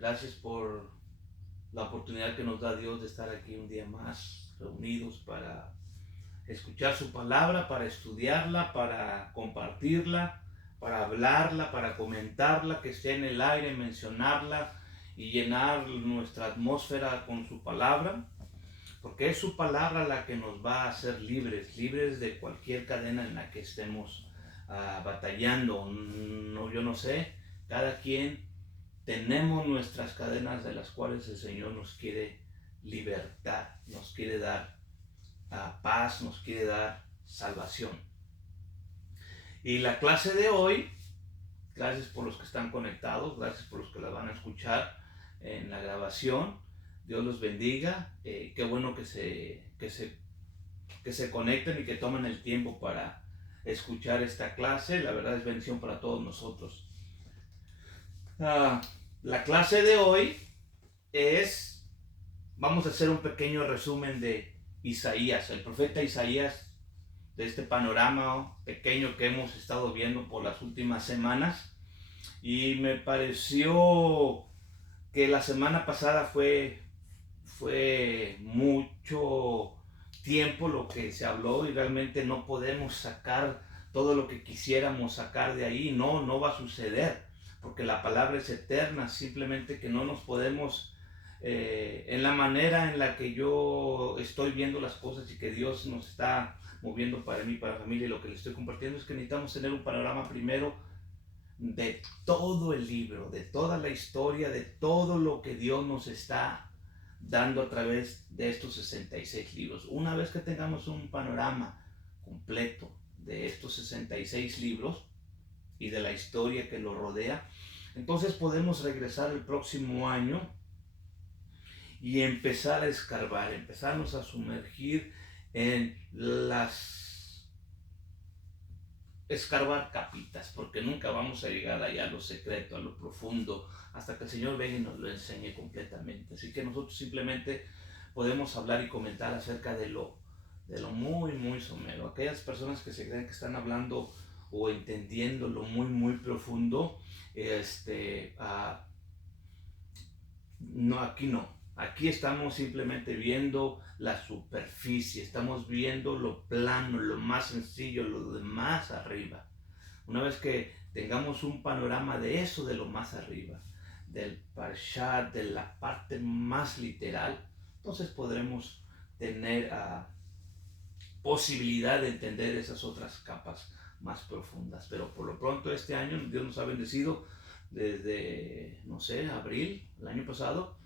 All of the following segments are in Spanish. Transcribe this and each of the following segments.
Gracias por la oportunidad que nos da Dios de estar aquí un día más reunidos para escuchar su palabra, para estudiarla, para compartirla, para hablarla, para comentarla, que esté en el aire, mencionarla y llenar nuestra atmósfera con su palabra, porque es su palabra la que nos va a hacer libres, libres de cualquier cadena en la que estemos batallando. No, yo no sé, cada quien tenemos nuestras cadenas de las cuales el Señor nos quiere libertar, nos quiere dar paz, nos quiere dar salvación. Y la clase de hoy, gracias por los que están conectados, gracias por los que la van a escuchar en la grabación. Dios los bendiga. Qué bueno que se conecten y que tomen el tiempo para escuchar esta clase. La verdad es bendición para todos nosotros. La clase de hoy vamos a hacer un pequeño resumen de Isaías, el profeta Isaías, de este panorama pequeño que hemos estado viendo por las últimas semanas. Y me pareció que la semana pasada fue mucho tiempo lo que se habló y realmente no podemos sacar todo lo que quisiéramos sacar de ahí. No va a suceder, porque la palabra es eterna, simplemente que no nos podemos, en la manera en la que yo estoy viendo las cosas y que Dios nos está moviendo para mí, para la familia, y lo que le estoy compartiendo es que necesitamos tener un panorama primero de todo el libro, de toda la historia, de todo lo que Dios nos está dando a través de estos 66 libros. Una vez que tengamos un panorama completo de estos 66 libros y de la historia que lo rodea, entonces podemos regresar el próximo año y empezar a escarbar, empezarnos a sumergir en escarbar capitas, porque nunca vamos a llegar allá a lo secreto, a lo profundo, hasta que el Señor venga y nos lo enseñe completamente. Así que nosotros simplemente podemos hablar y comentar acerca de lo muy, muy somero. Aquellas personas que se creen que están hablando o entendiendo lo muy, muy profundo, no, aquí no. Aquí estamos simplemente viendo la superficie, estamos viendo lo plano, lo más sencillo, lo de más arriba. Una vez que tengamos un panorama de eso, de lo más arriba, del Parshat, de la parte más literal, entonces podremos tener posibilidad de entender esas otras capas más profundas. Pero por lo pronto este año Dios nos ha bendecido desde, no sé, abril, el año pasado,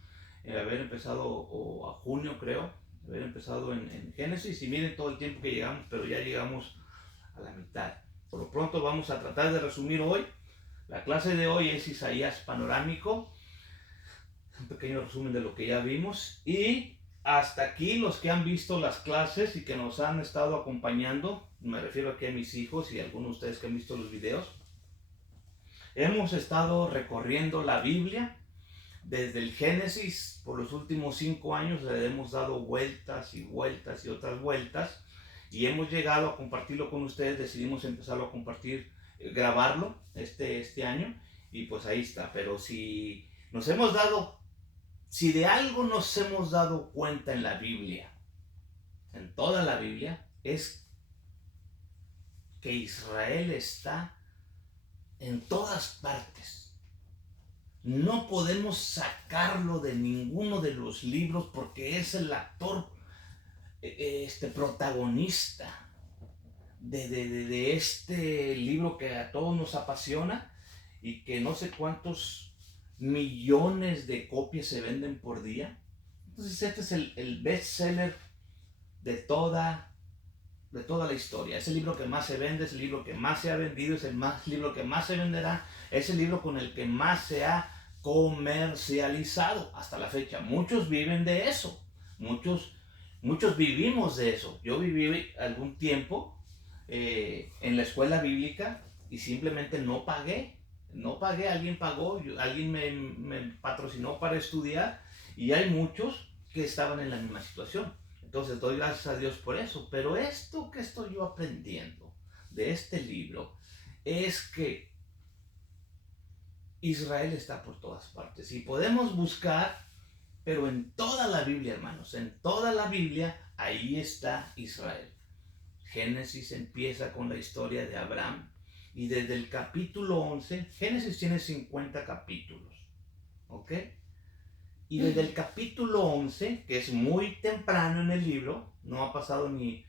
haber empezado, o a junio creo, haber empezado en Génesis, y miren todo el tiempo que llegamos, pero ya llegamos a la mitad. Por lo pronto vamos a tratar de resumir hoy. La clase de hoy es Isaías panorámico, un pequeño resumen de lo que ya vimos, y hasta aquí los que han visto las clases y que nos han estado acompañando, me refiero aquí a mis hijos y a algunos de ustedes que han visto los videos, hemos estado recorriendo la Biblia desde el Génesis. Por los últimos 5 años le hemos dado vueltas y vueltas y otras vueltas, y hemos llegado a compartirlo con ustedes. Decidimos empezarlo a compartir, grabarlo este año, y pues ahí está. Pero si de algo nos hemos dado cuenta en la Biblia, en toda la Biblia, es que Israel está en todas partes. No podemos sacarlo de ninguno de los libros porque es el actor, protagonista de este libro que a todos nos apasiona y que no sé cuántos millones de copias se venden por día. Entonces este es el bestseller de toda la historia. Es el libro que más se vende, es el libro que más se ha vendido, es el libro que más se venderá, es el libro con el que más se ha comercializado hasta la fecha. Muchos viven de eso, muchos vivimos de eso. Yo viví algún tiempo en la escuela bíblica y simplemente no pagué, alguien pagó, alguien me patrocinó para estudiar, y hay muchos que estaban en la misma situación. Entonces doy gracias a Dios por eso. Pero esto que estoy yo aprendiendo de este libro es que Israel está por todas partes. Y podemos buscar, pero en toda la Biblia, hermanos, en toda la Biblia, ahí está Israel. Génesis empieza con la historia de Abraham. Y desde el capítulo 11, Génesis tiene 50 capítulos. ¿Ok? Y desde el capítulo 11, que es muy temprano en el libro, no ha pasado ni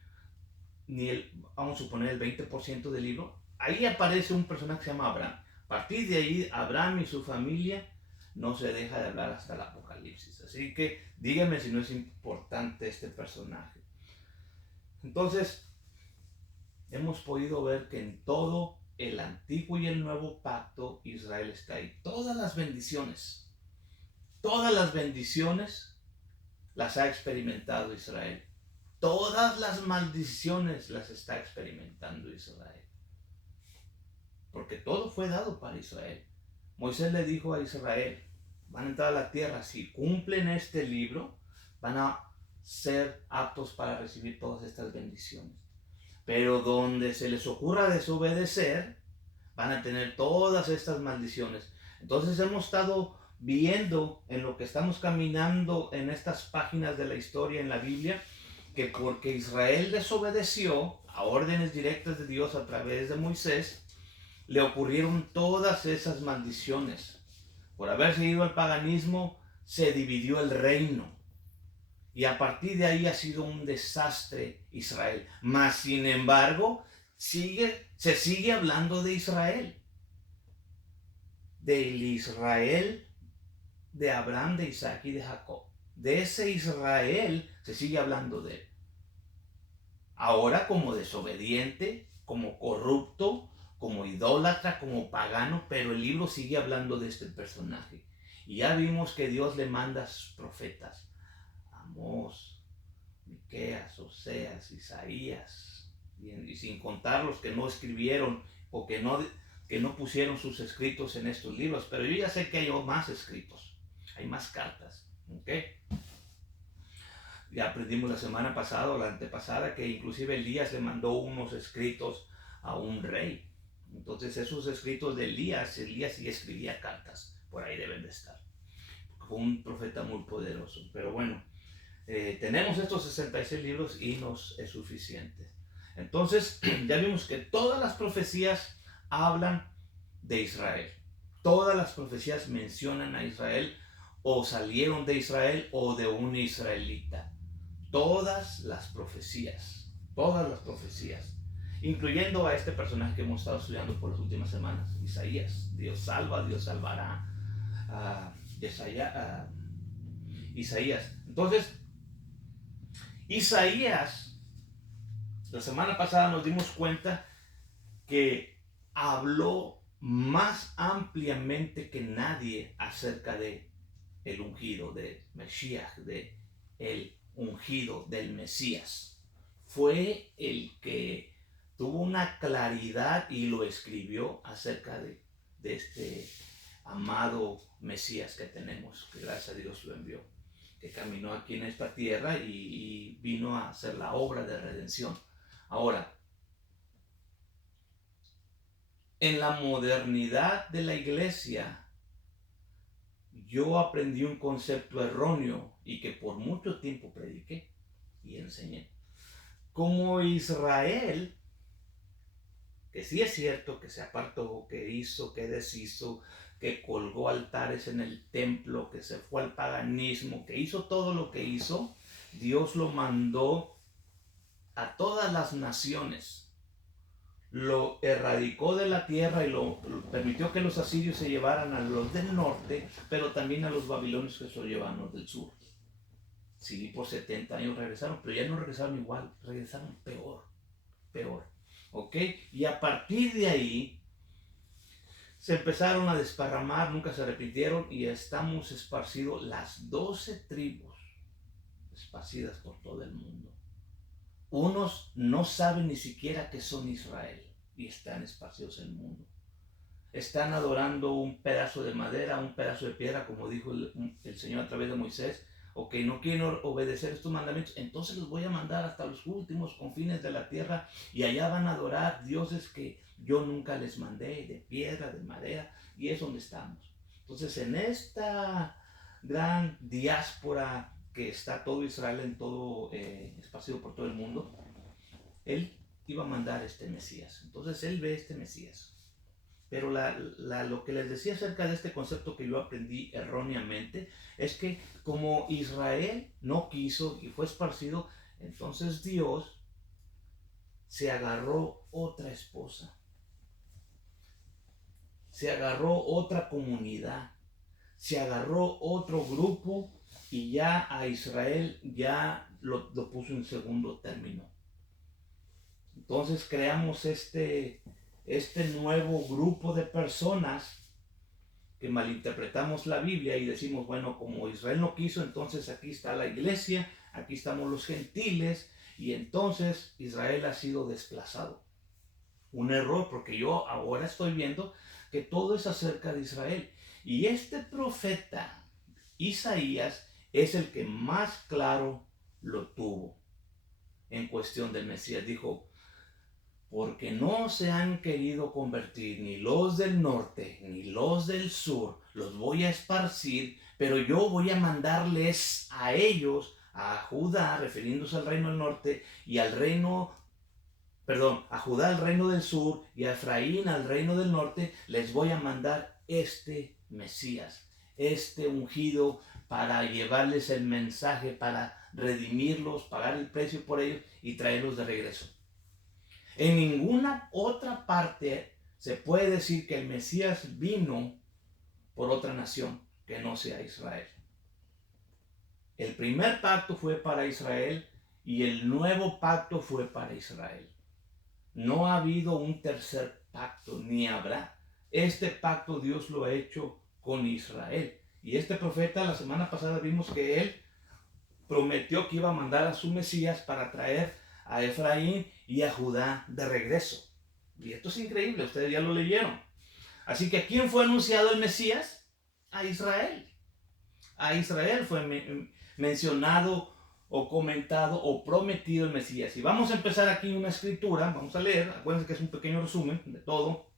vamos a suponer, el 20% del libro, ahí aparece un personaje que se llama Abraham. A partir de ahí, Abraham y su familia no se deja de hablar hasta el Apocalipsis. Así que díganme si no es importante este personaje. Entonces, hemos podido ver que en todo el Antiguo y el Nuevo Pacto, Israel está ahí. Todas las bendiciones las ha experimentado Israel. Todas las maldiciones las está experimentando Israel. Porque todo fue dado para Israel. Moisés le dijo a Israel, van a entrar a la tierra, si cumplen este libro, van a ser aptos para recibir todas estas bendiciones. Pero donde se les ocurra desobedecer, van a tener todas estas maldiciones. Entonces hemos estado viendo en lo que estamos caminando en estas páginas de la historia en la Biblia, que porque Israel desobedeció a órdenes directas de Dios a través de Moisés, le ocurrieron todas esas maldiciones. Por haberse ido al paganismo, se dividió el reino. Y a partir de ahí ha sido un desastre Israel. Mas, sin embargo, se sigue hablando de Israel. Del Israel de Abraham, de Isaac y de Jacob. De ese Israel se sigue hablando de él. Ahora como desobediente, como corrupto, como idólatra, como pagano, pero el libro sigue hablando de este personaje. Y ya vimos que Dios le manda a sus profetas, Amós, Miqueas, Oseas, Isaías, y sin contar los que no escribieron o que no pusieron sus escritos en estos libros, pero yo ya sé que hay más escritos, hay más cartas, ¿ok? Ya aprendimos la semana pasada o la antepasada que inclusive Elías le mandó unos escritos a un rey. Entonces esos escritos de Elías sí escribía cartas, por ahí deben de estar. Fue un profeta muy poderoso, pero bueno, tenemos estos 66 libros y nos es suficiente. Entonces ya vimos que todas las profecías hablan de Israel. Todas las profecías mencionan a Israel o salieron de Israel o de un israelita. Todas las profecías, incluyendo a este personaje que hemos estado estudiando por las últimas semanas, Isaías. Dios salva, Dios salvará. Isaías. Entonces, Isaías, la semana pasada nos dimos cuenta que habló más ampliamente que nadie acerca de el ungido, de Mesías, de el ungido del Mesías. Fue el que tuvo una claridad y lo escribió acerca de este amado Mesías que tenemos, que gracias a Dios lo envió, que caminó aquí en esta tierra y vino a hacer la obra de redención. Ahora, en la modernidad de la iglesia, yo aprendí un concepto erróneo y que por mucho tiempo prediqué y enseñé. Como Israel, que sí es cierto que se apartó, que hizo, que deshizo, que colgó altares en el templo, que se fue al paganismo, que hizo todo lo que hizo, Dios lo mandó a todas las naciones. Lo erradicó de la tierra y lo permitió que los asirios se llevaran a los del norte, pero también a los babilonios que se lo llevaron a los del sur. Sí, por 70 años regresaron, pero ya no regresaron igual, regresaron peor. ¿Ok? Y a partir de ahí se empezaron a desparramar, nunca se arrepintieron y estamos esparcidos, las 12 tribus esparcidas por todo el mundo. Unos no saben ni siquiera que son Israel y están esparcidos en el mundo. Están adorando un pedazo de madera, un pedazo de piedra, como dijo el Señor a través de Moisés. O que no quieren obedecer estos mandamientos, entonces los voy a mandar hasta los últimos confines de la tierra y allá van a adorar dioses que yo nunca les mandé de piedra, de madera, y es donde estamos. Entonces, en esta gran diáspora que está todo Israel en todo, esparcido por todo el mundo, él iba a mandar este Mesías. Entonces, él ve este Mesías. Pero lo que les decía acerca de este concepto que yo aprendí erróneamente es que como Israel no quiso y fue esparcido, entonces Dios se agarró otra esposa, se agarró otra comunidad, se agarró otro grupo y ya a Israel ya lo puso en segundo término. Entonces creamos este nuevo grupo de personas que malinterpretamos la Biblia y decimos, bueno, como Israel no quiso, entonces aquí está la iglesia, aquí estamos los gentiles, y entonces Israel ha sido desplazado. Un error, porque yo ahora estoy viendo que todo es acerca de Israel. Y este profeta, Isaías, es el que más claro lo tuvo en cuestión del Mesías. Dijo, porque no se han querido convertir ni los del norte ni los del sur, los voy a esparcir, pero yo voy a mandarles a ellos, a Judá, refiriéndose al reino del norte, y al reino, a Judá al reino del sur, y a Efraín al reino del norte, les voy a mandar este Mesías, este ungido, para llevarles el mensaje, para redimirlos, pagar el precio por ellos y traerlos de regreso. En ninguna otra parte se puede decir que el Mesías vino por otra nación que no sea Israel. El primer pacto fue para Israel y el nuevo pacto fue para Israel. No ha habido un tercer pacto, ni habrá. Este pacto Dios lo ha hecho con Israel. Y este profeta, la semana pasada vimos que él prometió que iba a mandar a su Mesías para traer a Efraín y a Judá de regreso. Y esto es increíble, ustedes ya lo leyeron. Así que ¿a quién fue anunciado el Mesías? A Israel. A Israel fue mencionado o comentado o prometido el Mesías. Y vamos a empezar aquí una escritura, vamos a leer, acuérdense que es un pequeño resumen de todo.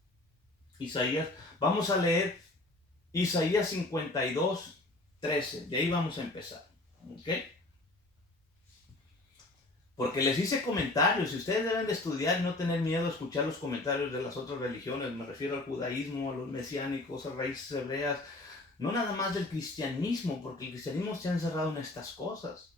Isaías, vamos a leer Isaías 52, 13, de ahí vamos a empezar. ¿Ok? Porque les hice comentarios, y ustedes deben de estudiar y no tener miedo a escuchar los comentarios de las otras religiones. Me refiero al judaísmo, a los mesiánicos, a raíces hebreas, no nada más del cristianismo, porque el cristianismo se ha encerrado en estas cosas.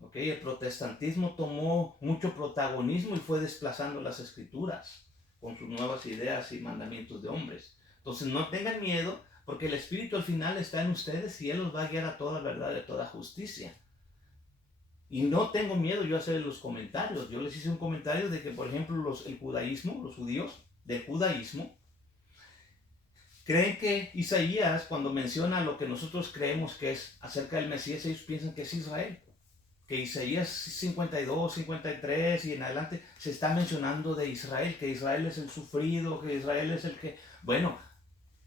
¿Okay? El protestantismo tomó mucho protagonismo y fue desplazando las escrituras con sus nuevas ideas y mandamientos de hombres. Entonces no tengan miedo, porque el Espíritu al final está en ustedes y Él los va a guiar a toda verdad y a toda justicia. Y no tengo miedo yo a hacer los comentarios. Yo les hice un comentario de que, por ejemplo, el judaísmo, los judíos del judaísmo, creen que Isaías, cuando menciona lo que nosotros creemos que es acerca del Mesías, ellos piensan que es Israel. Que Isaías 52, 53 y en adelante se está mencionando de Israel, que Israel es el sufrido, que Israel es el que... Bueno,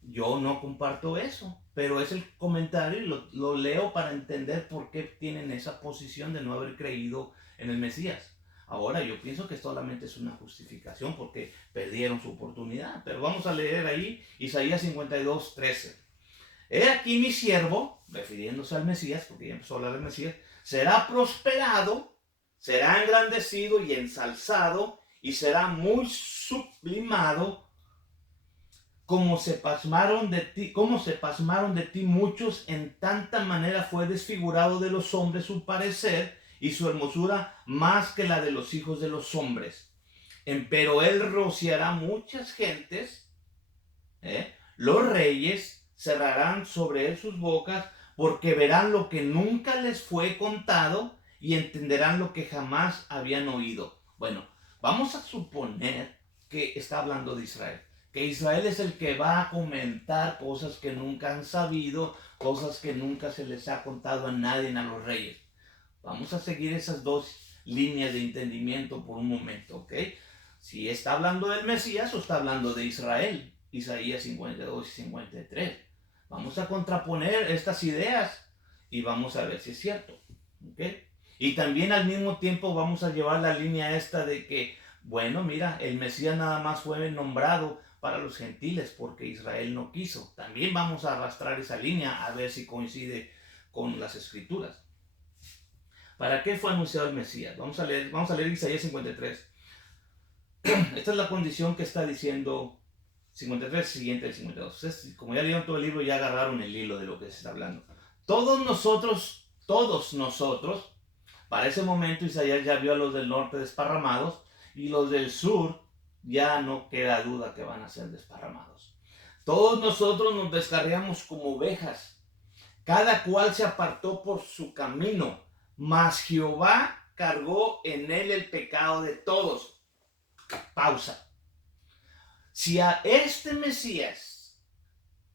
yo no comparto eso, pero es el comentario y lo leo para entender por qué tienen esa posición de no haber creído en el Mesías. Ahora yo pienso que solamente es una justificación porque perdieron su oportunidad, pero vamos a leer ahí Isaías 52, 13. He aquí mi siervo, refiriéndose al Mesías, porque ya empezó a hablar del Mesías, será prosperado, será engrandecido y ensalzado y será muy sublimado. Como se pasmaron de ti muchos, en tanta manera fue desfigurado de los hombres su parecer y su hermosura más que la de los hijos de los hombres. Pero él rociará muchas gentes, los reyes cerrarán sobre él sus bocas, porque verán lo que nunca les fue contado y entenderán lo que jamás habían oído. Bueno, vamos a suponer que está hablando de Israel. Que Israel es el que va a comentar cosas que nunca han sabido, cosas que nunca se les ha contado a nadie, a los reyes. Vamos a seguir esas dos líneas de entendimiento por un momento, ¿ok? Si está hablando del Mesías o está hablando de Israel, Isaías 52 y 53. Vamos a contraponer estas ideas y vamos a ver si es cierto, ¿ok? Y también al mismo tiempo vamos a llevar la línea esta de que Bueno, mira, el Mesías nada más fue nombrado para los gentiles porque Israel no quiso. También vamos a arrastrar esa línea a ver si coincide con las escrituras. ¿Para qué fue anunciado el Mesías? Vamos a leer Isaías 53. Esta es la condición que está diciendo 53, siguiente del 52. Ustedes, como ya leyeron todo el libro, ya agarraron el hilo de lo que se está hablando. Todos nosotros, para ese momento Isaías ya vio a los del norte desparramados y los del sur ya no queda duda que van a ser desparramados. Todos nosotros nos descarriamos como ovejas, cada cual se apartó por su camino, mas Jehová cargó en él el pecado de todos. Pausa. Si a este Mesías,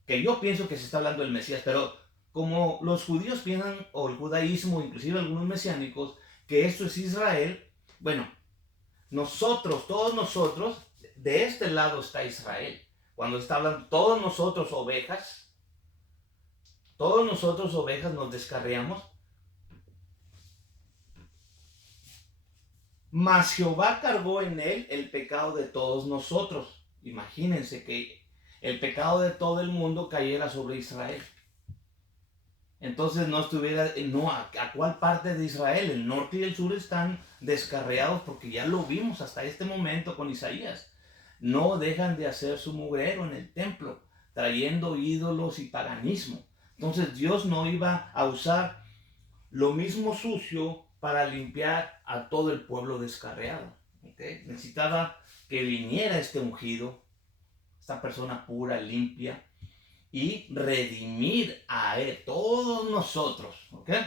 que yo pienso que se está hablando del Mesías, pero como los judíos piensan, o el judaísmo, inclusive algunos mesiánicos, que esto es Israel, bueno, todos nosotros, de este lado está Israel. Cuando está hablando, todos nosotros ovejas nos descarriamos, mas Jehová cargó en él el pecado de todos nosotros. Imagínense que el pecado de todo el mundo cayera sobre Israel. Entonces no estuviera, ¿a cuál parte de Israel? El norte y el sur están descarriados porque ya lo vimos hasta este momento con Isaías. No dejan de hacer su mugrero en el templo, trayendo ídolos y paganismo. Entonces Dios no iba a usar lo mismo sucio para limpiar a todo el pueblo descarriado. ¿Okay? Necesitaba que viniera este ungido, esta persona pura, limpia, y redimir a él, todos nosotros. ¿Okay?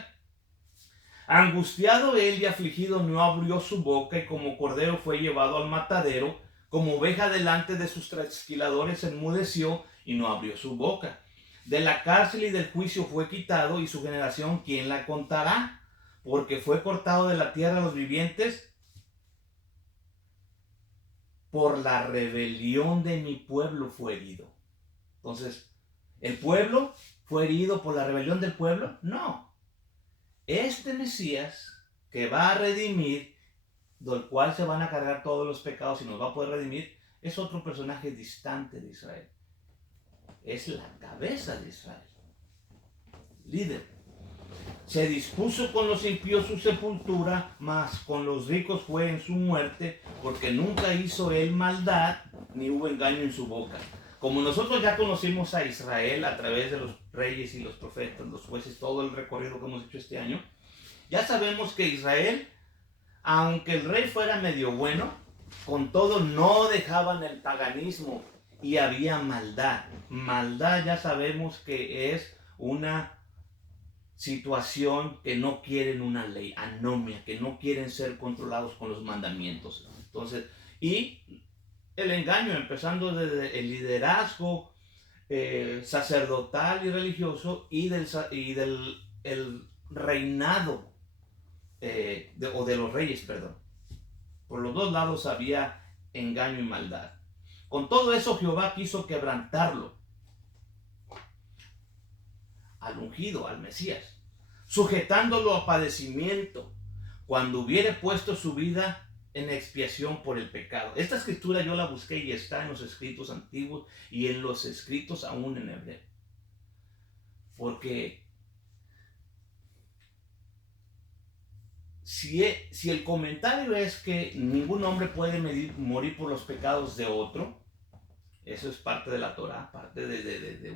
Angustiado él y afligido no abrió su boca, y como cordero fue llevado al matadero, como oveja delante de sus trasquiladores enmudeció y no abrió su boca. De la cárcel y del juicio fue quitado, y su generación, ¿quién la contará? Porque fue cortado de la tierra de los vivientes. Por la rebelión de mi pueblo fue herido. Entonces, ¿el pueblo fue herido por la rebelión del pueblo? No. Este Mesías que va a redimir, del cual se van a cargar todos los pecados y nos va a poder redimir, es otro personaje distante de Israel. Es la cabeza de Israel, líder. Se dispuso con los impíos su sepultura, mas con los ricos fue en su muerte, porque nunca hizo él maldad, ni hubo engaño en su boca. Como nosotros ya conocimos a Israel a través de los reyes y los profetas, los jueces, todo el recorrido que hemos hecho este año, ya sabemos que Israel, aunque el rey fuera medio bueno, con todo no dejaban el paganismo y había maldad. Maldad ya sabemos que es una situación que no quieren una ley, anomia, que no quieren ser controlados con los mandamientos. Entonces, y el engaño, empezando desde el liderazgo sacerdotal y religioso y del el reinado o de los reyes, perdón. Por los dos lados había engaño y maldad. Con todo eso Jehová quiso quebrantarlo, al ungido, al Mesías, sujetándolo a padecimiento, cuando hubiere puesto su vida en expiación por el pecado. Esta escritura yo la busqué y está en los escritos antiguos y en los escritos aún en hebreo. Porque si el comentario es que ningún hombre puede morir por los pecados de otro, eso es parte de la Torah, parte de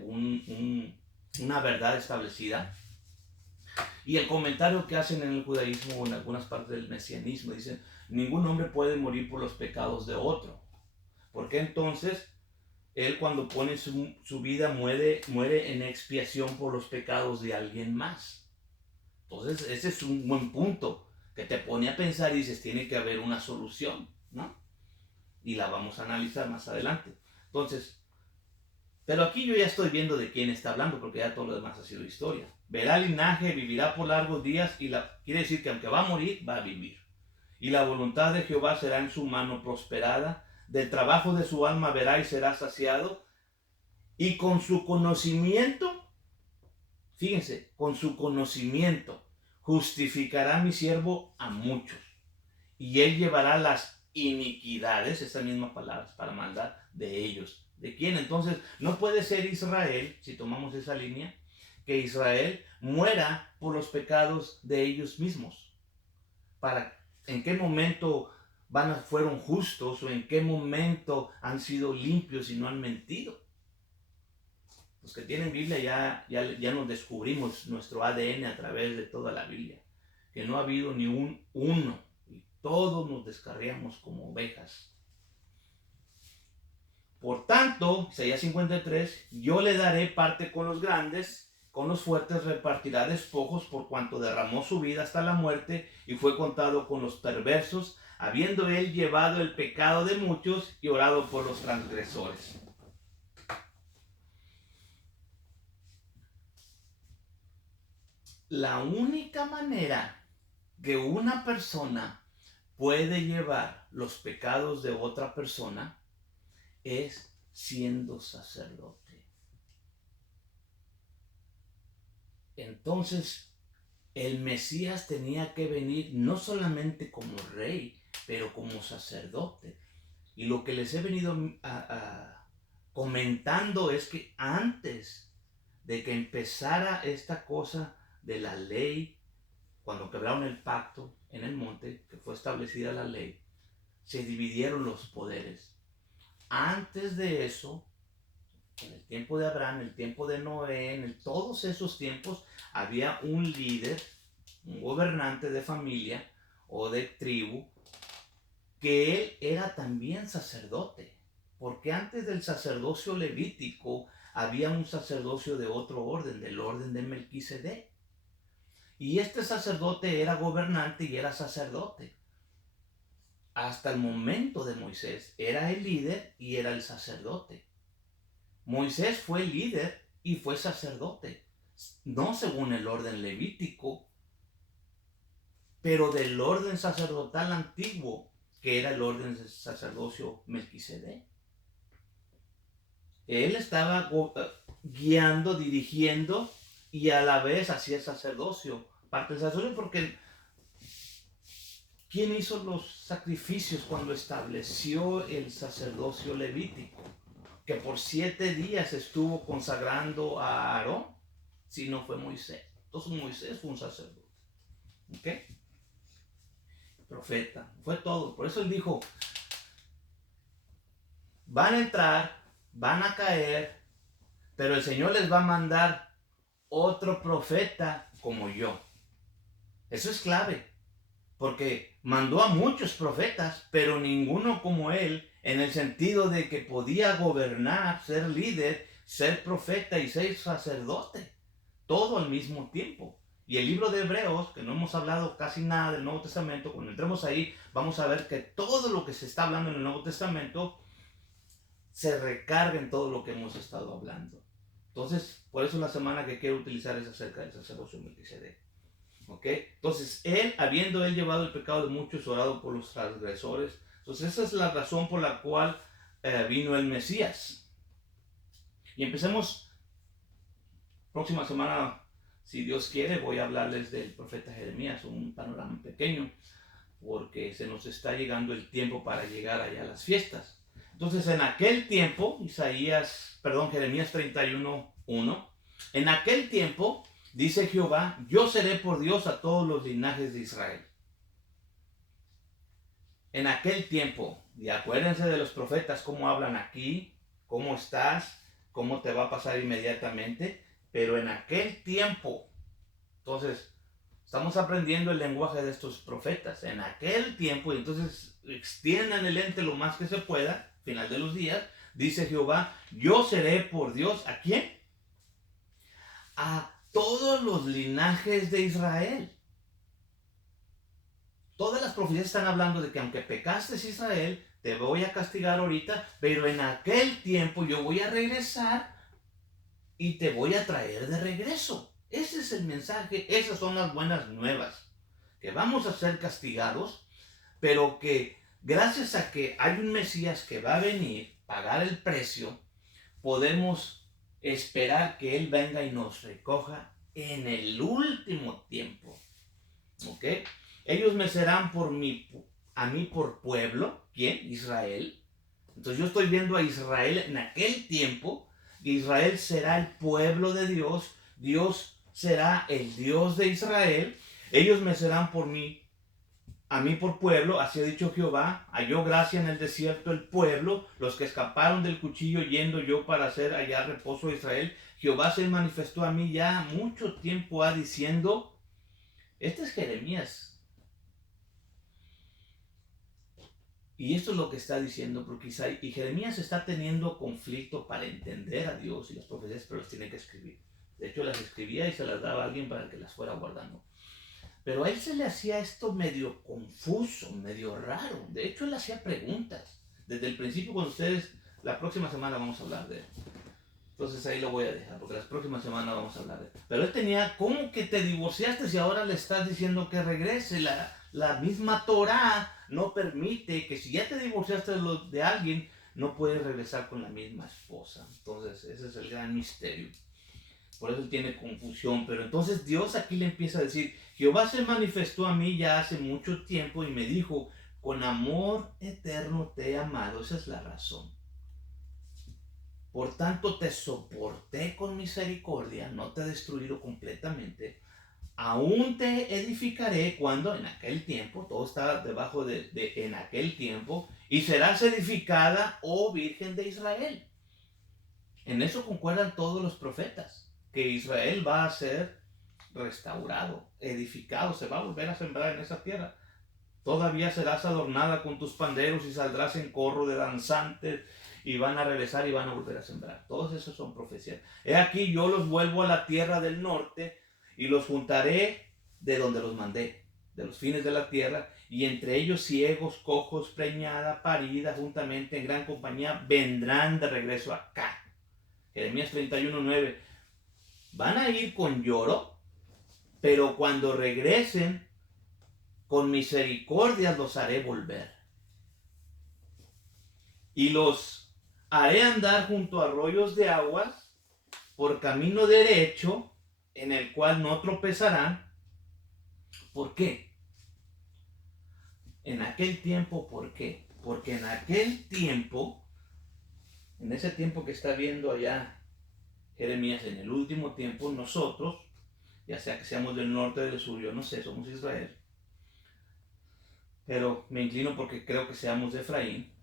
una verdad establecida. Y el comentario que hacen en el judaísmo o en algunas partes del mesianismo, dicen, ningún hombre puede morir por los pecados de otro. Porque entonces, él cuando pone su vida muere en expiación por los pecados de alguien más. Entonces, ese es un buen punto que te pone a pensar y dices, tiene que haber una solución, ¿no? Y la vamos a analizar más adelante. Entonces, pero aquí yo ya estoy viendo de quién está hablando, porque ya todo lo demás ha sido historia. Verá linaje, vivirá por largos días, quiere decir que aunque va a morir, va a vivir. Y la voluntad de Jehová será en su mano prosperada, del trabajo de su alma verá y será saciado, y con su conocimiento, fíjense, con su conocimiento, justificará mi siervo a muchos, y él llevará las iniquidades, esa misma palabra para maldad, de ellos. ¿De quién? Entonces, no puede ser Israel, si tomamos esa línea, que Israel muera por los pecados de ellos mismos. ¿En qué momento fueron justos o en qué momento han sido limpios y no han mentido? Los que tienen Biblia ya nos descubrimos nuestro ADN a través de toda la Biblia, que no ha habido ni uno, y todos nos descarriamos como ovejas. Por tanto, Isaías 53, yo le daré parte con los grandes, con los fuertes repartirá despojos, por cuanto derramó su vida hasta la muerte y fue contado con los perversos, habiendo él llevado el pecado de muchos y orado por los transgresores. La única manera que una persona puede llevar los pecados de otra persona es siendo sacerdote. Entonces, el Mesías tenía que venir no solamente como rey, pero como sacerdote. Y lo que les he venido comentando es que antes de que empezara esta cosa de la ley, cuando quebraron el pacto en el monte, que fue establecida la ley, se dividieron los poderes. Antes de eso, en el tiempo de Abraham, en el tiempo de Noé, en todos esos tiempos, había un líder, un gobernante de familia o de tribu, que él era también sacerdote. Porque antes del sacerdocio levítico, había un sacerdocio de otro orden, del orden de Melquisedec. Y este sacerdote era gobernante y era sacerdote. Hasta el momento de Moisés, era el líder y era el sacerdote. Moisés fue líder y fue sacerdote, no según el orden levítico, pero del orden sacerdotal antiguo, que era el orden del sacerdocio Melquisedec. Él estaba guiando, dirigiendo y a la vez hacía el sacerdocio. Parte del sacerdocio porque ¿quién hizo los sacrificios cuando estableció el sacerdocio levítico? Que por 7 días estuvo consagrando a Aarón, si no fue Moisés. Entonces Moisés fue un sacerdote. ¿Ok? Profeta. Fue todo. Por eso él dijo, van a entrar, van a caer, pero el Señor les va a mandar otro profeta como yo. Eso es clave. Porque mandó a muchos profetas, pero ninguno como él, en el sentido de que podía gobernar, ser líder, ser profeta y ser sacerdote, todo al mismo tiempo. Y el libro de Hebreos, que no hemos hablado casi nada del Nuevo Testamento, cuando entremos ahí vamos a ver que todo lo que se está hablando en el Nuevo Testamento se recarga en todo lo que hemos estado hablando. Entonces, por eso la semana que quiero utilizar es acerca del sacerdocio Melquisedec. ¿Okay? Entonces, habiendo él llevado el pecado de muchos, orado por los transgresores. Entonces, esa es la razón por la cual vino el Mesías. Y empecemos próxima semana, si Dios quiere, voy a hablarles del profeta Jeremías, un panorama pequeño, porque se nos está llegando el tiempo para llegar allá a las fiestas. Entonces, en aquel tiempo, Jeremías 31:1, en aquel tiempo, dice Jehová, yo seré por Dios a todos los linajes de Israel. En aquel tiempo, y acuérdense de los profetas, cómo hablan aquí, cómo estás, cómo te va a pasar inmediatamente, pero en aquel tiempo, entonces, estamos aprendiendo el lenguaje de estos profetas, en aquel tiempo, y entonces extiendan el ente lo más que se pueda, final de los días, dice Jehová, yo seré por Dios, ¿a quién? A todos los linajes de Israel. Todas las profecías están hablando de que aunque pecaste Israel, te voy a castigar ahorita, pero en aquel tiempo yo voy a regresar y te voy a traer de regreso. Ese es el mensaje, esas son las buenas nuevas. Que vamos a ser castigados, pero que gracias a que hay un Mesías que va a venir, pagar el precio, podemos esperar que Él venga y nos recoja en el último tiempo. ¿Ok? Ellos me serán a mí por pueblo, ¿Quién? Israel. Entonces yo estoy viendo a Israel en aquel tiempo. Israel será el pueblo de Dios. Dios será el Dios de Israel. Ellos me serán por mí, a mí por pueblo, así ha dicho Jehová. Halló gracia en el desierto el pueblo, los que escaparon del cuchillo, yendo yo para hacer allá reposo a Israel. Jehová se manifestó a mí ya mucho tiempo diciendo, este es Jeremías. Y esto es lo que está diciendo, porque Jeremías está teniendo conflicto para entender a Dios y las profecías, pero las tiene que escribir. De hecho, las escribía y se las daba a alguien para que las fuera guardando. Pero a él se le hacía esto medio confuso, medio raro. De hecho, él hacía preguntas. Desde el principio, cuando ustedes, la próxima semana vamos a hablar de él. Entonces ahí lo voy a dejar, porque la próxima semana vamos a hablar de él. Pero él tenía, ¿cómo que te divorciaste si ahora le estás diciendo que regrese? La misma Torá no permite que si ya te divorciaste de alguien, no puedes regresar con la misma esposa. Entonces ese es el gran misterio. Por eso tiene confusión. Pero entonces Dios aquí le empieza a decir, Jehová se manifestó a mí ya hace mucho tiempo y me dijo, con amor eterno te he amado. Esa es la razón. Por tanto te soporté con misericordia, no te he destruido completamente. Aún te edificaré cuando en aquel tiempo, todo está debajo de en aquel tiempo, y serás edificada, oh Virgen de Israel. En eso concuerdan todos los profetas, que Israel va a ser restaurado, edificado, se va a volver a sembrar en esa tierra. Todavía serás adornada con tus panderos y saldrás en corro de danzantes y van a regresar y van a volver a sembrar. Todos esos son profecías. He aquí yo los vuelvo a la tierra del norte y los juntaré de donde los mandé, de los fines de la tierra, y entre ellos ciegos, cojos, preñada, parida, juntamente en gran compañía, vendrán de regreso acá. Jeremías 31:9. Van a ir con lloro, pero cuando regresen, con misericordia los haré volver. Y los haré andar junto a arroyos de aguas, por camino derecho, en el cual no tropezarán. ¿Por qué? En aquel tiempo, ¿por qué? Porque en aquel tiempo, en ese tiempo que está viendo allá Jeremías, en el último tiempo, nosotros, ya sea que seamos del norte o del sur, yo no sé, somos Israel, pero me inclino porque creo que seamos de Efraín.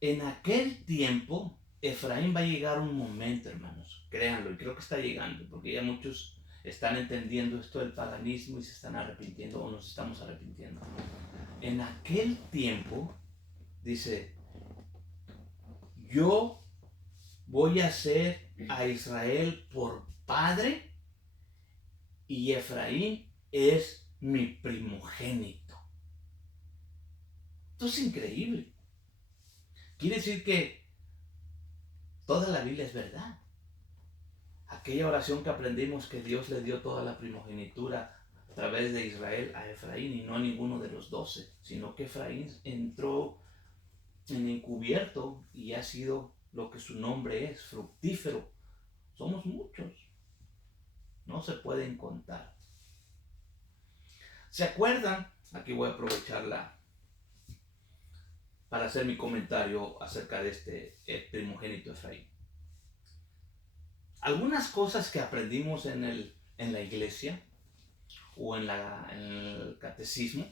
En aquel tiempo, Efraín va a llegar un momento, hermanos, créanlo, y creo que está llegando, porque ya muchos están entendiendo esto del paganismo y se están arrepintiendo, o nos estamos arrepintiendo. En aquel tiempo, dice, yo voy a ser a Israel por padre y Efraín es mi primogénito. Esto es increíble. Quiere decir que toda la Biblia es verdad. Aquella oración que aprendimos que Dios le dio toda la primogenitura a través de Israel a Efraín y no a ninguno de los 12, sino que Efraín entró en encubierto y ha sido lo que su nombre es, fructífero. Somos muchos, no se pueden contar. ¿Se acuerdan? Aquí voy a aprovecharla para hacer mi comentario acerca de este primogénito Efraín. Algunas cosas que aprendimos en la iglesia o en el catecismo.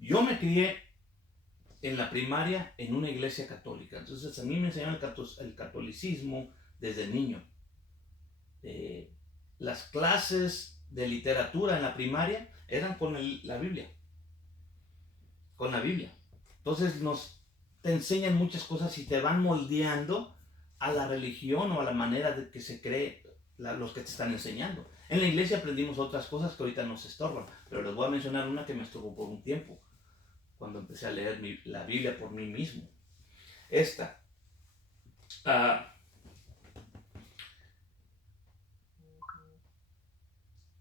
Yo me crié en la primaria en una iglesia católica, entonces a mí me enseñaron el catolicismo desde niño. Las clases de literatura en la primaria eran con la Biblia. Con la Biblia. Entonces te enseñan muchas cosas y te van moldeando a la religión o a la manera de que se cree los que te están enseñando. En la iglesia aprendimos otras cosas que ahorita nos estorban, pero les voy a mencionar una que me estorbó por un tiempo, cuando empecé a leer la Biblia por mí mismo. Esta.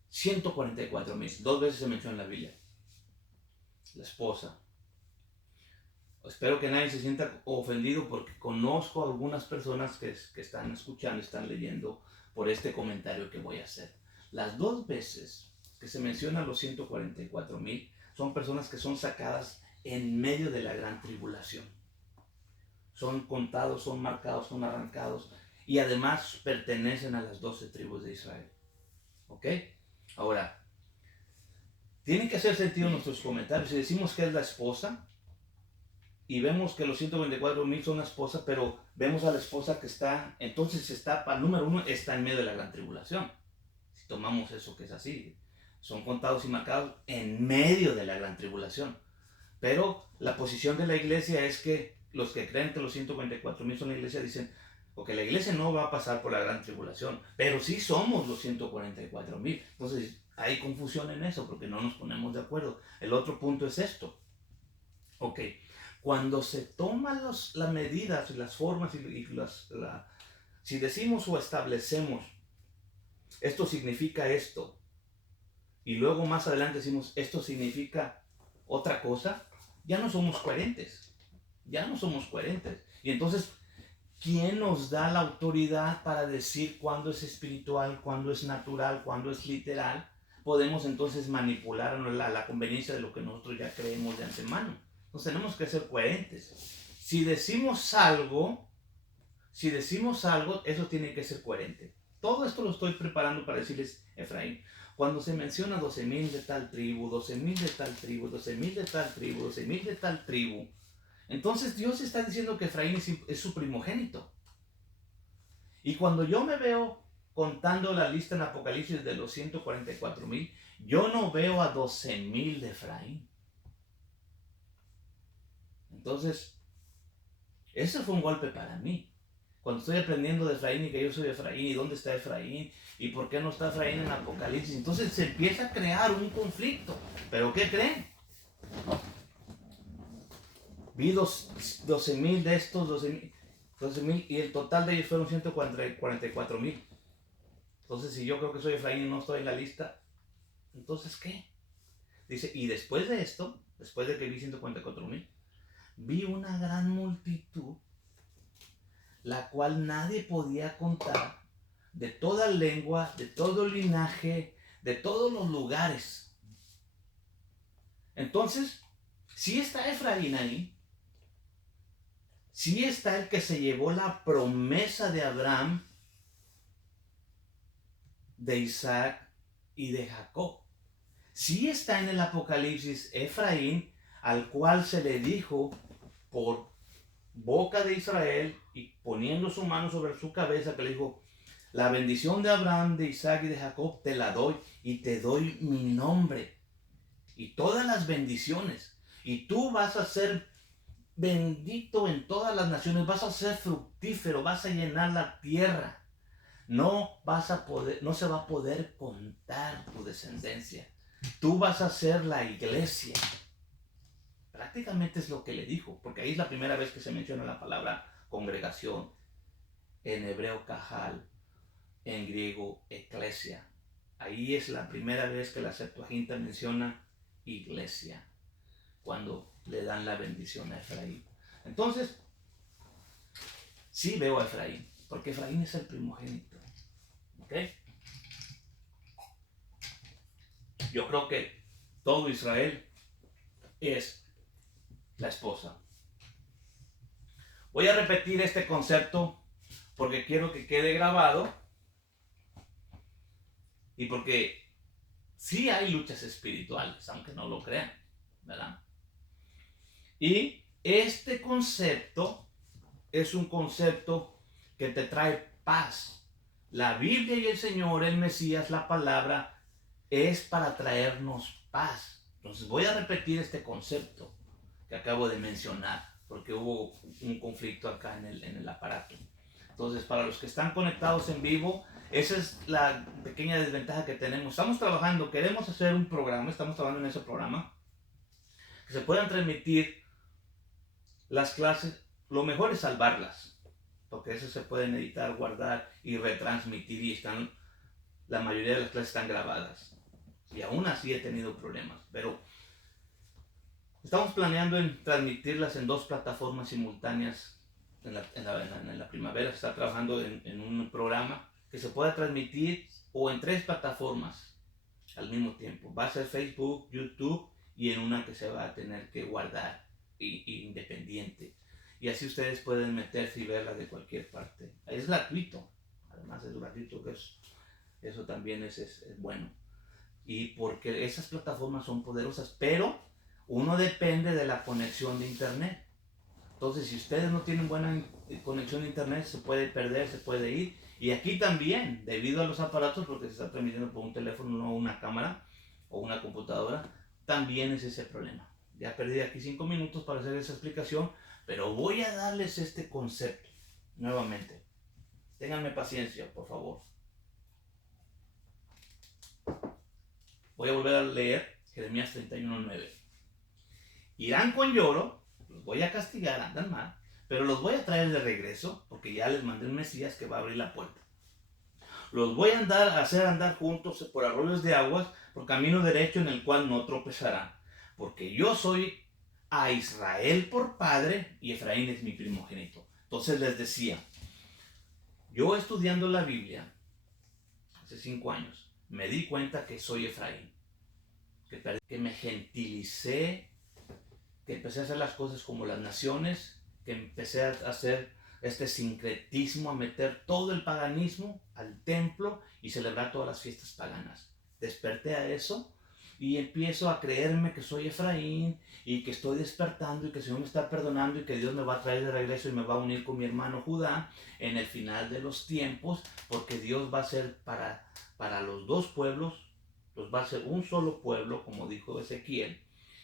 144,000. 2 veces se menciona en la Biblia. La esposa. Espero que nadie se sienta ofendido porque conozco a algunas personas que están escuchando, están leyendo por este comentario que voy a hacer. Las 2 veces que se mencionan los 144,000 son personas que son sacadas en medio de la gran tribulación. Son contados, son marcados, son arrancados y además pertenecen a las 12 tribus de Israel. ¿Ok? Ahora, tienen que hacer sentido nuestros comentarios. Si decimos que es la esposa y vemos que los 124,000 son la esposa, pero vemos a la esposa que está, entonces está, para el número 1, está en medio de la gran tribulación. Si tomamos eso que es así, son contados y marcados en medio de la gran tribulación. Pero la posición de la iglesia es que los que creen que los 144,000 son la iglesia dicen, porque la iglesia no va a pasar por la gran tribulación, pero sí somos los 144,000. Entonces hay confusión en eso porque no nos ponemos de acuerdo. El otro punto es esto. Ok, cuando se toman las medidas y las formas si decimos o establecemos, esto significa esto, y luego más adelante decimos, esto significa otra cosa, ya no somos coherentes. Ya no somos coherentes. Y entonces, ¿quién nos da la autoridad para decir cuándo es espiritual, cuándo es natural, cuándo es literal? Podemos entonces manipular la conveniencia de lo que nosotros ya creemos de antemano. Entonces tenemos que ser coherentes. Si decimos algo, eso tiene que ser coherente. Todo esto lo estoy preparando para decirles, Efraín, cuando se menciona 12,000 de tal tribu, 12,000 de tal tribu, 12,000 de tal tribu, 12,000 de tal tribu, entonces Dios está diciendo que Efraín es su primogénito. Y cuando yo me veo contando la lista en Apocalipsis de los 144,000, yo no veo a 12,000 de Efraín. Entonces, ese fue un golpe para mí. Cuando estoy aprendiendo de Efraín y que yo soy Efraín, y dónde está Efraín, y por qué no está Efraín en Apocalipsis, entonces se empieza a crear un conflicto. ¿Pero qué creen? Vi 12,000 de estos, 12,000, y el total de ellos fueron 144,000. Entonces, si yo creo que soy Efraín y no estoy en la lista, entonces, ¿qué? Dice, y después de esto, después de que vi 144,000, vi una gran multitud, la cual nadie podía contar, de toda lengua, de todo linaje, de todos los lugares. Entonces, si está Efraín ahí, sí está el que se llevó la promesa de Abraham, de Isaac y de Jacob. Sí está en el Apocalipsis Efraín, al cual se le dijo por boca de Israel y poniendo su mano sobre su cabeza, que le dijo, la bendición de Abraham, de Isaac y de Jacob te la doy y te doy mi nombre y todas las bendiciones. Y tú vas a ser bendito en todas las naciones, vas a ser fructífero, vas a llenar la tierra. No se va a poder contar tu descendencia. Tú vas a ser la iglesia. Prácticamente es lo que le dijo, porque ahí es la primera vez que se menciona la palabra congregación, en hebreo kahal, en griego eclesia. Ahí es la primera vez que la Septuaginta menciona iglesia, cuando le dan la bendición a Efraín. Entonces, sí veo a Efraín, porque Efraín es el primogénito. ¿Ok? Yo creo que todo Israel es la esposa. Voy a repetir este concepto porque quiero que quede grabado y porque sí hay luchas espirituales, aunque no lo crean, ¿verdad? Y este concepto es un concepto que te trae paz. La Biblia y el Señor, el Mesías, la palabra, es para traernos paz. Entonces voy a repetir este concepto que acabo de mencionar, porque hubo un conflicto acá en el aparato. Entonces, para los que están conectados en vivo, esa es la pequeña desventaja que tenemos. Estamos trabajando, queremos hacer un programa, estamos trabajando en ese programa, que se puedan transmitir las clases. Lo mejor es salvarlas, porque eso se pueden editar, guardar y retransmitir, y la mayoría de las clases están grabadas. Y aún así he tenido problemas, pero estamos planeando en transmitirlas en 2 plataformas simultáneas. En la primavera se está trabajando en un programa que se pueda transmitir o en 3 plataformas al mismo tiempo. Va a ser Facebook, YouTube y en una que se va a tener que guardar independiente. Y así ustedes pueden meterse y verla de cualquier parte. Es gratuito, además es gratuito, que eso también es bueno. Y porque esas plataformas son poderosas, pero uno depende de la conexión de internet. Entonces, si ustedes no tienen buena conexión de internet, se puede perder, se puede ir. Y aquí también, debido a los aparatos, porque se está transmitiendo por un teléfono, no una cámara o una computadora, también es ese problema. Ya perdí aquí 5 minutos para hacer esa explicación, pero voy a darles este concepto nuevamente. Ténganme paciencia, por favor. Voy a volver a leer Jeremías 31:9. Irán con lloro, los voy a castigar, andan mal, pero los voy a traer de regreso, porque ya les mandé un Mesías que va a abrir la puerta. Los voy a hacer andar juntos por arroyos de aguas, por camino derecho en el cual no tropezarán. Porque yo soy a Israel por padre y Efraín es mi primogénito. Entonces les decía, yo estudiando la Biblia hace 5 años, me di cuenta que soy Efraín. Que me gentilicé, que empecé a hacer las cosas como las naciones, que empecé a hacer este sincretismo, a meter todo el paganismo al templo y celebrar todas las fiestas paganas. Desperté a eso y empiezo a creerme que soy Efraín y que estoy despertando y que el Señor me está perdonando y que Dios me va a traer de regreso y me va a unir con mi hermano Judá en el final de los tiempos, porque Dios va a ser para los dos pueblos, los va a ser un solo pueblo, como dijo Ezequiel,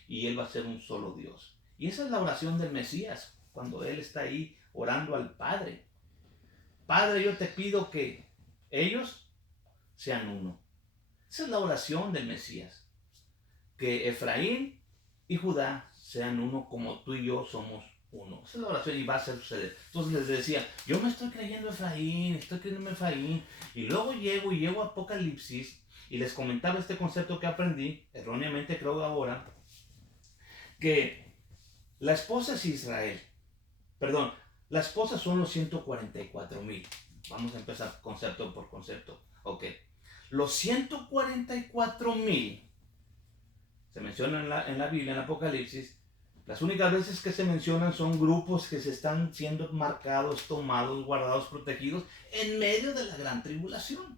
y Él va a ser un solo Dios. Y esa es la oración del Mesías, cuando Él está ahí orando al Padre. Padre, yo te pido que ellos sean uno. Esa es la oración del Mesías. Que Efraín y Judá sean uno como tú y yo somos uno. Esa es la oración y va a suceder. Entonces les decía, yo me estoy creyendo Efraín, estoy creyendo Efraín. Y luego llego a Apocalipsis y les comentaba este concepto que aprendí, erróneamente creo ahora, que la esposa es Israel. Perdón, la esposa son los 144,000. Vamos a empezar concepto por concepto. Ok. Los 144,000 se mencionan en la Biblia, en Apocalipsis. Las únicas veces que se mencionan son grupos que se están siendo marcados, tomados, guardados, protegidos en medio de la gran tribulación.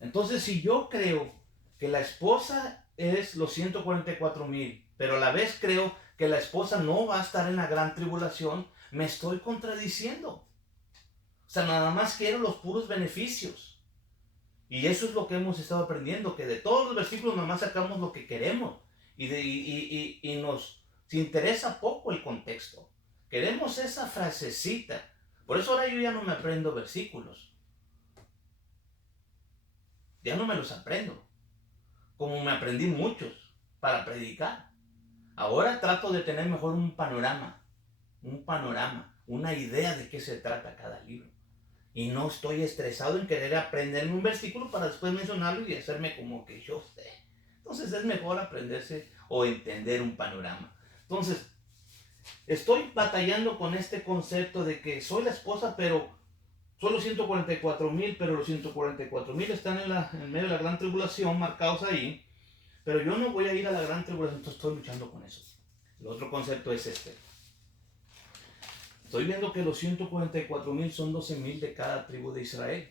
Entonces, si yo creo que la esposa es los 144,000, pero a la vez creo que la esposa no va a estar en la gran tribulación, me estoy contradiciendo. O sea, nada más quiero los puros beneficios. Y eso es lo que hemos estado aprendiendo, que de todos los versículos nada más sacamos lo que queremos. Y nos interesa poco el contexto. Queremos esa frasecita. Por eso ahora yo ya no me aprendo versículos. Ya no me los aprendo. Como me aprendí muchos para predicar. Ahora trato de tener mejor un panorama, una idea de qué se trata cada libro. Y no estoy estresado en querer aprenderme un versículo para después mencionarlo y hacerme como que yo sé. Entonces es mejor aprenderse o entender un panorama. Entonces, estoy batallando con este concepto de que soy la esposa, pero solo 144,000, pero los 144,000 están en medio de la gran tribulación, marcados ahí. Pero yo no voy a ir a la gran tribulación, entonces estoy luchando con eso. El otro concepto es este. Estoy viendo que los 144,000 son 12,000 de cada tribu de Israel.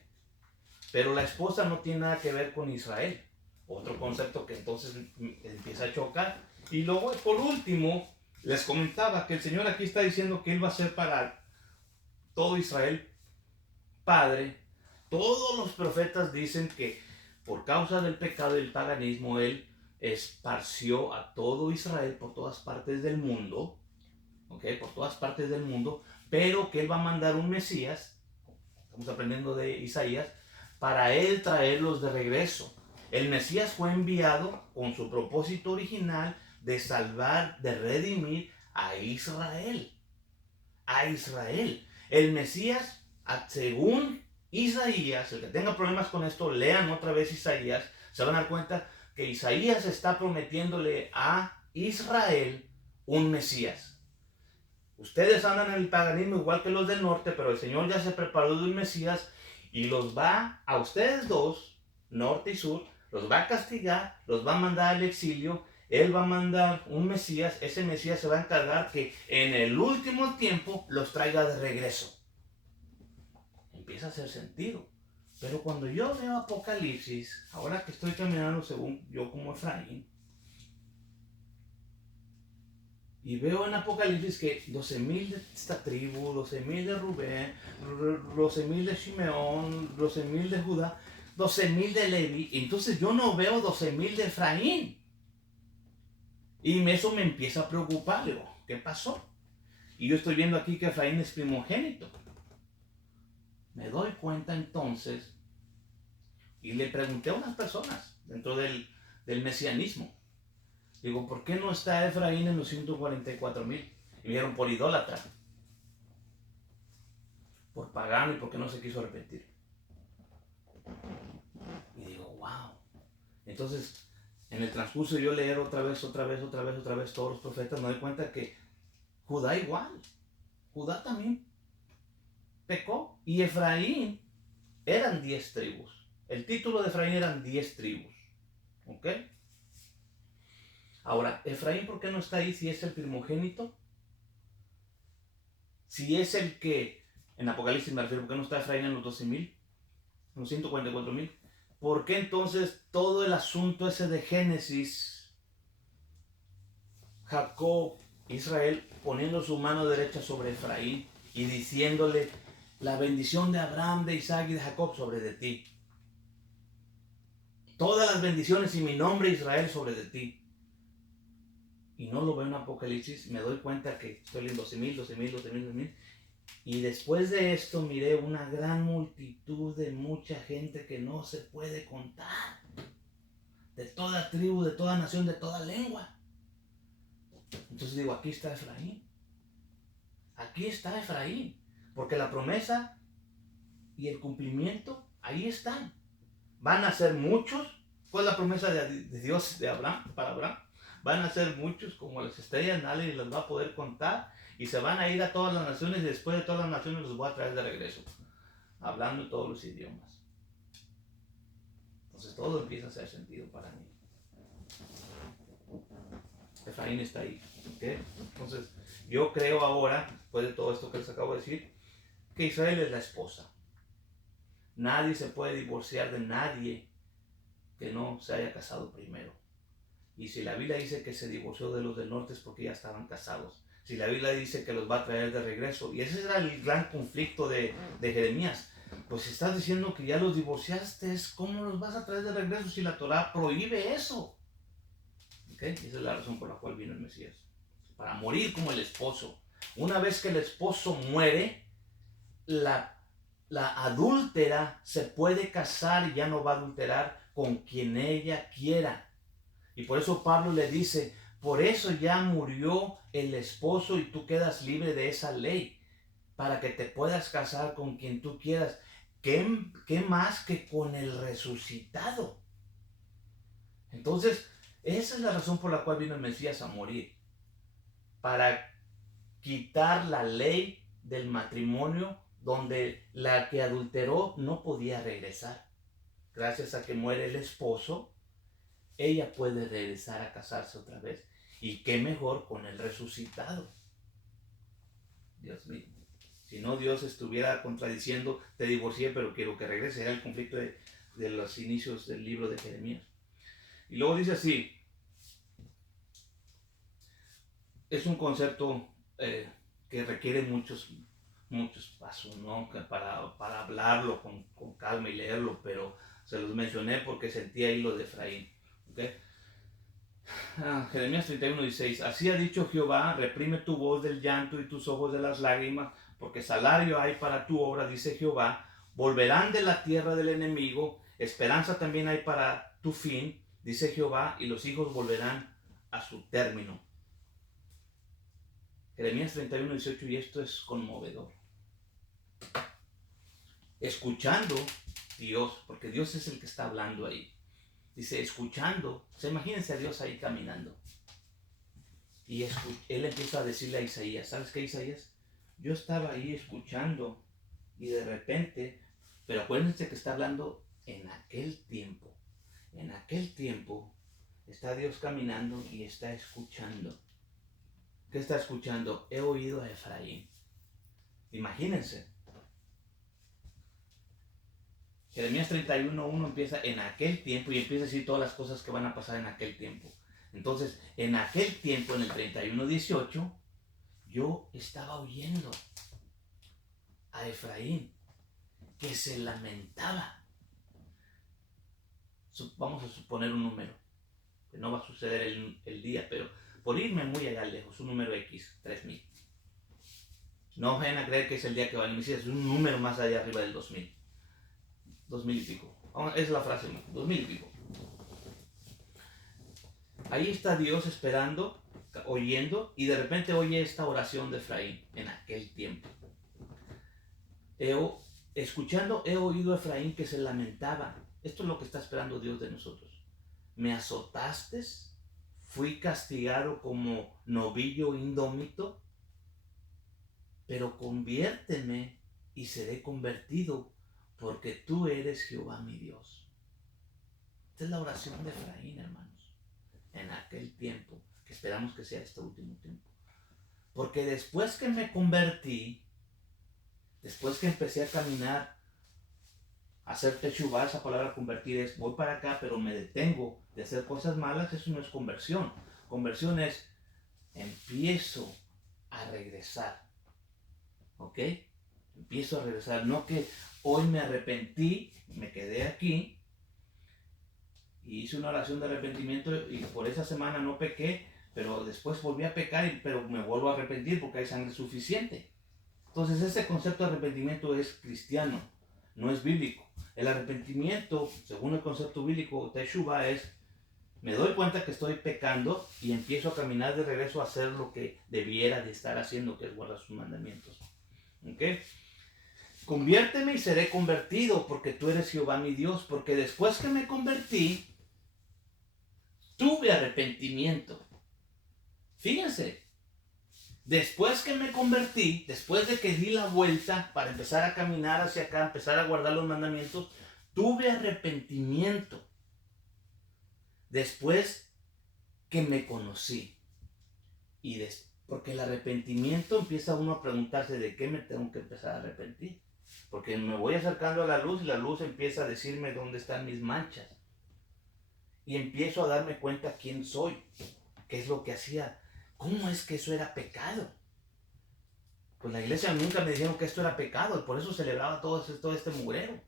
Pero la esposa no tiene nada que ver con Israel. Otro concepto que entonces empieza a chocar. Y luego, por último, les comentaba que el Señor aquí está diciendo que Él va a ser para todo Israel Padre. Todos los profetas dicen que por causa del pecado y del paganismo, Él esparció a todo Israel por todas partes del mundo. Por todas partes del mundo, pero que Él va a mandar un Mesías, estamos aprendiendo de Isaías, para Él traerlos de regreso. El Mesías fue enviado con su propósito original de salvar, de redimir a Israel. A Israel. El Mesías, según Isaías, el que tenga problemas con esto, lean otra vez Isaías, se van a dar cuenta que Isaías está prometiéndole a Israel un Mesías. Ustedes andan en el paganismo igual que los del norte, pero el Señor ya se preparó de un Mesías y los va a ustedes dos, norte y sur, los va a castigar, los va a mandar al exilio Él va a mandar un Mesías, ese Mesías se va a encargar que en el último tiempo los traiga de regreso. Empieza a hacer sentido. Pero cuando yo veo Apocalipsis, ahora que estoy caminando según yo como Efraín, y veo en Apocalipsis que 12,000 de esta tribu, 12,000 de Rubén, 12,000 de Shimeón, 12,000 de Judá, 12,000 de Levi, y entonces yo no veo 12,000 de Efraín. Y eso me empieza a preocupar. Digo, ¿qué pasó? Y yo estoy viendo aquí que Efraín es primogénito. Me doy cuenta entonces, y le pregunté a unas personas dentro del mesianismo. Digo, ¿por qué no está Efraín en los 144,000? Y me dijeron, por idólatra, por pagano y porque no se quiso arrepentir. Y digo, wow. Entonces, en el transcurso de yo leer otra vez todos los profetas, me doy cuenta que Judá igual. Judá también pecó. Y Efraín eran 10 tribus. El título de Efraín eran 10 tribus. ¿Ok? Ahora, Efraín, ¿por qué no está ahí si es el primogénito? Si es el que, en Apocalipsis me refiero, ¿por qué no está Efraín en los 12,000? En los 144,000. ¿Por qué entonces todo el asunto ese de Génesis, Jacob, Israel, poniendo su mano derecha sobre Efraín y diciéndole la bendición de Abraham, de Isaac y de Jacob sobre de ti? Todas las bendiciones y mi nombre Israel sobre de ti. Y no lo veo en Apocalipsis, me doy cuenta que estoy en 12,000. Y después de esto miré una gran multitud de mucha gente que no se puede contar. De toda tribu, de toda nación, de toda lengua. Entonces digo, aquí está Efraín. Aquí está Efraín. Porque la promesa y el cumplimiento, ahí están. Van a ser muchos. ¿Cuál es la promesa de Dios de Abraham, para Abraham? Van a ser muchos como las estrellas, nadie les va a poder contar. Y se van a ir a todas las naciones y después de todas las naciones los voy a traer de regreso. Hablando todos los idiomas. Entonces todo empieza a hacer sentido para mí. Efraín está ahí. ¿Okay? Entonces yo creo ahora, después de todo esto que les acabo de decir, que Israel es la esposa. Nadie se puede divorciar de nadie que no se haya casado primero. Y si la Biblia dice que se divorció de los del norte es porque ya estaban casados. Si la Biblia dice que los va a traer de regreso, y ese era el gran conflicto de Jeremías, pues si estás diciendo que ya los divorciaste, ¿cómo los vas a traer de regreso si la Torah prohíbe eso? ¿Okay? Esa es la razón por la cual vino el Mesías, para morir como el esposo. Una vez que el esposo muere, la adúltera se puede casar y ya no va a adulterar con quien ella quiera. Y por eso Pablo le dice, por eso ya murió el esposo y tú quedas libre de esa ley, para que te puedas casar con quien tú quieras. ¿Qué más que con el resucitado? Entonces, esa es la razón por la cual vino el Mesías a morir, para quitar la ley del matrimonio donde la que adulteró no podía regresar. Gracias a que muere el esposo, ella puede regresar a casarse otra vez. Y qué mejor con el resucitado. Dios mío. Si no, Dios estuviera contradiciendo, te divorcié, pero quiero que regrese. Era el conflicto de los inicios del libro de Jeremías. Y luego dice así, es un concepto que requiere muchos pasos, ¿no? Para hablarlo con calma y leerlo, pero se los mencioné porque sentí ahí lo de Efraín. ¿Okay? Jeremías 31:16. Así ha dicho Jehová, reprime tu voz del llanto y tus ojos de las lágrimas, porque salario hay para tu obra, dice Jehová. Volverán de la tierra del enemigo, esperanza también hay para tu fin, dice Jehová, y los hijos volverán a su término. Jeremías 31:18, y esto es conmovedor. Escuchando Dios, porque Dios es el que está hablando ahí. Dice, escuchando, imagínense a Dios ahí caminando. Y él empieza a decirle a Isaías, ¿sabes qué, Isaías? Yo estaba ahí escuchando y de repente, pero acuérdense que está hablando en aquel tiempo. En aquel tiempo Está Dios caminando y está escuchando. ¿Qué está escuchando? He oído a Efraín. Imagínense. Jeremías 31:1 empieza en aquel tiempo y empieza a decir todas las cosas que van a pasar en aquel tiempo. Entonces, en aquel tiempo, en el 31:18, yo estaba oyendo a Efraín que se lamentaba. Vamos a suponer un número, que no va a suceder el día, pero por irme muy allá lejos, un número X, 3000. No vayan a creer que es el día que va a iniciar, es un número más allá arriba del 2000. 2000 y pico. Es la frase, 2000 y pico. Ahí está Dios esperando, oyendo, y de repente oye esta oración de Efraín en aquel tiempo. Escuchando, he oído a Efraín que se lamentaba. Esto es lo que está esperando Dios de nosotros. Me azotaste, fui castigado como novillo indómito, pero conviérteme y seré convertido, porque tú eres Jehová mi Dios. Esta es la oración de Efraín, hermanos, en aquel tiempo, que esperamos que sea este último tiempo. Porque después que me convertí, después que empecé a caminar, a hacer teshuvá, esa palabra convertir es, voy para acá, pero me detengo de hacer cosas malas, eso no es conversión. Conversión es, empiezo a regresar. ¿Ok? Empiezo a regresar. No que hoy me arrepentí, me quedé aquí y hice una oración de arrepentimiento y por esa semana no pequé, pero después volví a pecar, pero me vuelvo a arrepentir porque hay sangre suficiente. Entonces ese concepto de arrepentimiento es cristiano, no es bíblico. El arrepentimiento, según el concepto bíblico, teshuvá es, me doy cuenta que estoy pecando y empiezo a caminar de regreso a hacer lo que debiera de estar haciendo, que es guardar sus mandamientos. ¿Ok? Conviérteme y seré convertido, porque tú eres Jehová mi Dios, porque después que me convertí, tuve arrepentimiento. Fíjense, después que me convertí, después de que di la vuelta para empezar a caminar hacia acá, empezar a guardar los mandamientos, tuve arrepentimiento. Después que me conocí. Porque el arrepentimiento empieza uno a preguntarse de qué me tengo que empezar a arrepentir. Porque me voy acercando a la luz y la luz empieza a decirme dónde están mis manchas. Y empiezo a darme cuenta quién soy, qué es lo que hacía, cómo es que eso era pecado. Pues la iglesia nunca me dijeron que esto era pecado, y por eso celebraba todo este mugrero.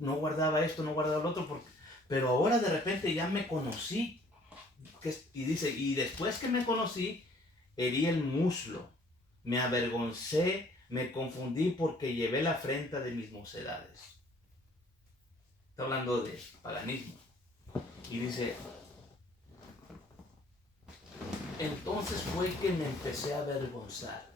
No guardaba esto, no guardaba lo otro, pero ahora de repente ya me conocí. Y dice, y después que me conocí, herí el muslo, me avergoncé, me confundí porque llevé la afrenta de mis mocedades. Está hablando de paganismo. Y dice, entonces fue que me empecé a avergonzar.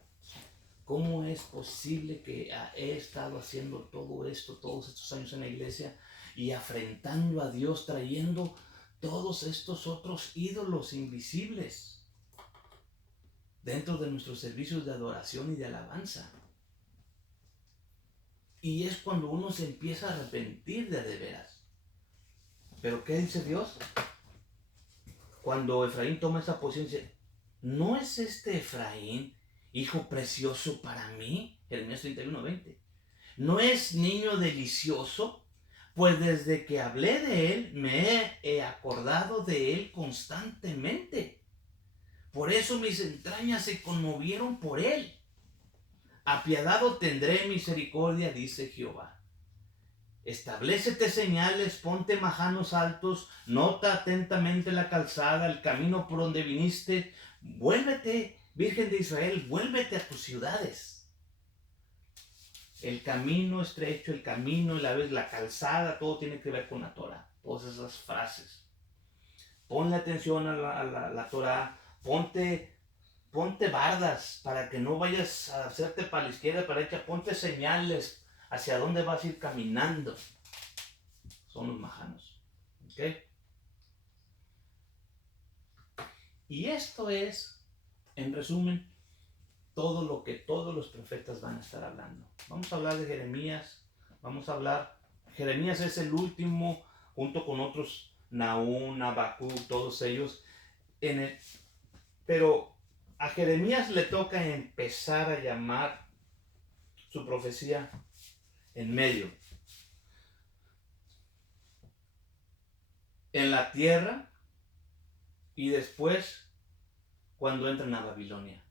¿Cómo es posible que he estado haciendo todo esto, todos estos años en la iglesia y afrentando a Dios, trayendo todos estos otros ídolos invisibles dentro de nuestros servicios de adoración y de alabanza? Y es cuando uno se empieza a arrepentir de veras. ¿Pero qué dice Dios? Cuando Efraín toma esa posición, dice, ¿no es este Efraín hijo precioso para mí? Jeremías 31:20. ¿No es niño delicioso? Pues desde que hablé de él, me he acordado de él constantemente. Por eso mis entrañas se conmovieron por él. Apiadado tendré misericordia, dice Jehová. Establécete señales, ponte majanos altos, nota atentamente la calzada, el camino por donde viniste. Vuélvete, Virgen de Israel, vuélvete a tus ciudades. El camino estrecho, el camino, la calzada, todo tiene que ver con la Torah. Todas esas frases. Ponle atención a la Torah, ponte bardas para que no vayas a hacerte para la izquierda, para la derecha, ponte señales hacia dónde vas a ir caminando. Son los majanos. ¿Ok? Y esto es, en resumen, todo lo que todos los profetas van a estar hablando. Vamos a hablar de Jeremías. Jeremías es el último junto con otros, Nahum, Habacuc, todos ellos. Pero a Jeremías le toca empezar a llamar su profecía en medio. En la tierra y después cuando entran a Babilonia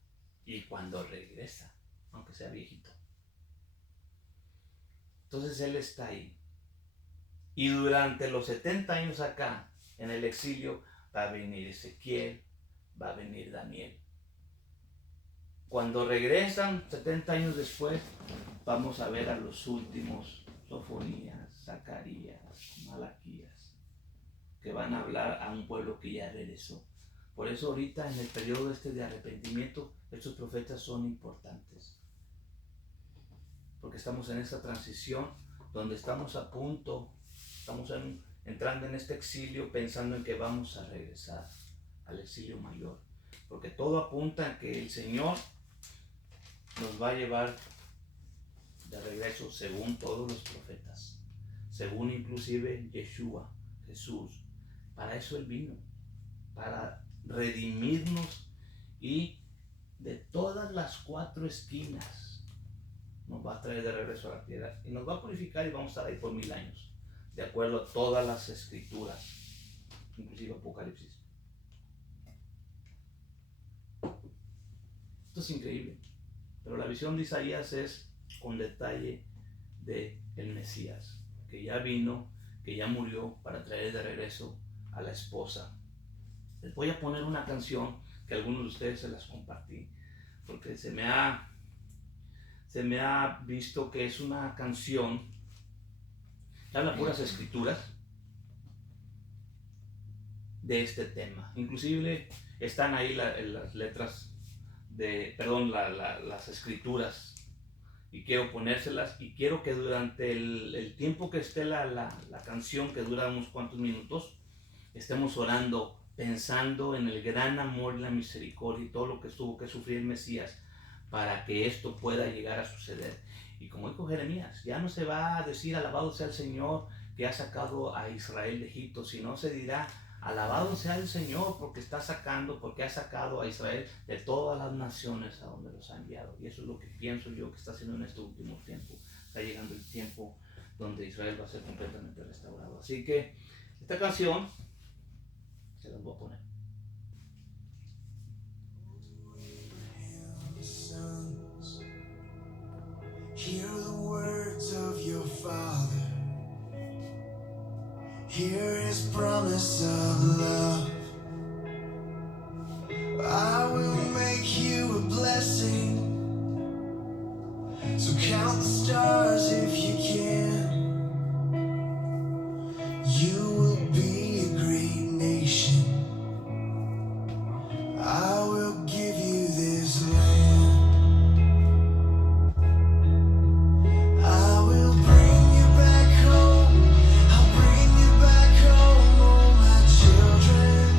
y cuando regresa, aunque sea viejito. Entonces él está ahí. Y durante los 70 años acá, en el exilio, va a venir Ezequiel, va a venir Daniel. Cuando regresan 70 años después, vamos a ver a los últimos, Sofonías, Zacarías, Malaquías, que van a hablar a un pueblo que ya regresó. Por eso ahorita en el periodo de arrepentimiento, estos profetas son importantes. Porque estamos en esta transición donde estamos a punto, estamos entrando en este exilio pensando en que vamos a regresar al exilio mayor. Porque todo apunta a que el Señor nos va a llevar de regreso según todos los profetas, según inclusive Yeshua, Jesús. Para eso Él vino, para redimirnos y de todas las 4 esquinas nos va a traer de regreso a la tierra y nos va a purificar y vamos a estar ahí por 1000 años, de acuerdo a todas las escrituras, inclusive Apocalipsis. Esto es increíble, pero la visión de Isaías es con detalle de el Mesías, que ya vino, que ya murió para traer de regreso a la esposa. Les voy a poner una canción que algunos de ustedes se las compartí, porque se me ha visto que es una canción que habla puras escrituras de este tema. Inclusive están ahí las letras las escrituras, y quiero ponérselas, y quiero que durante el tiempo que esté la canción, que dura unos cuantos minutos, estemos orando, pensando en el gran amor y la misericordia y todo lo que tuvo que sufrir el Mesías para que esto pueda llegar a suceder. Y como dijo Jeremías, ya no se va a decir alabado sea el Señor que ha sacado a Israel de Egipto, sino se dirá alabado sea el Señor porque ha sacado a Israel de todas las naciones a donde los ha enviado. Y eso es lo que pienso yo que está haciendo en este último tiempo. Está llegando el tiempo donde Israel va a ser completamente restaurado. Así que esta canción se las voy a poner. Hear the words of your Father. Hear His promise of love. I will make you a blessing. So count the stars if you can. You will be a great nation. I will give you this land. I will bring you back home. I'll bring you back home, oh my children.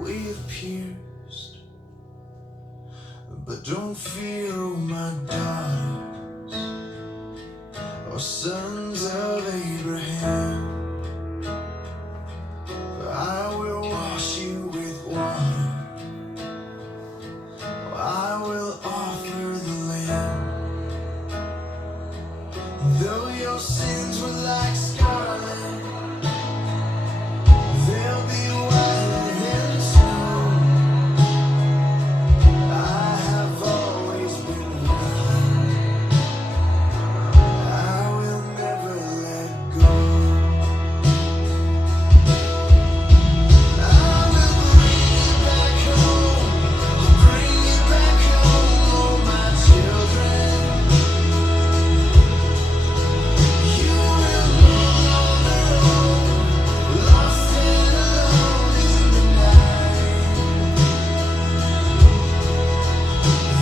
we have pierced. But don't fear, oh my daughters, or sons of Abraham. I will wash you with water. I will offer the Lamb. Though your sins were like scarlet, they'll be whiter than snow. I have always been with you. I will never let go. I will bring you back home. Bring you back home, oh my children. You will no longer roam, lost and alone in the night.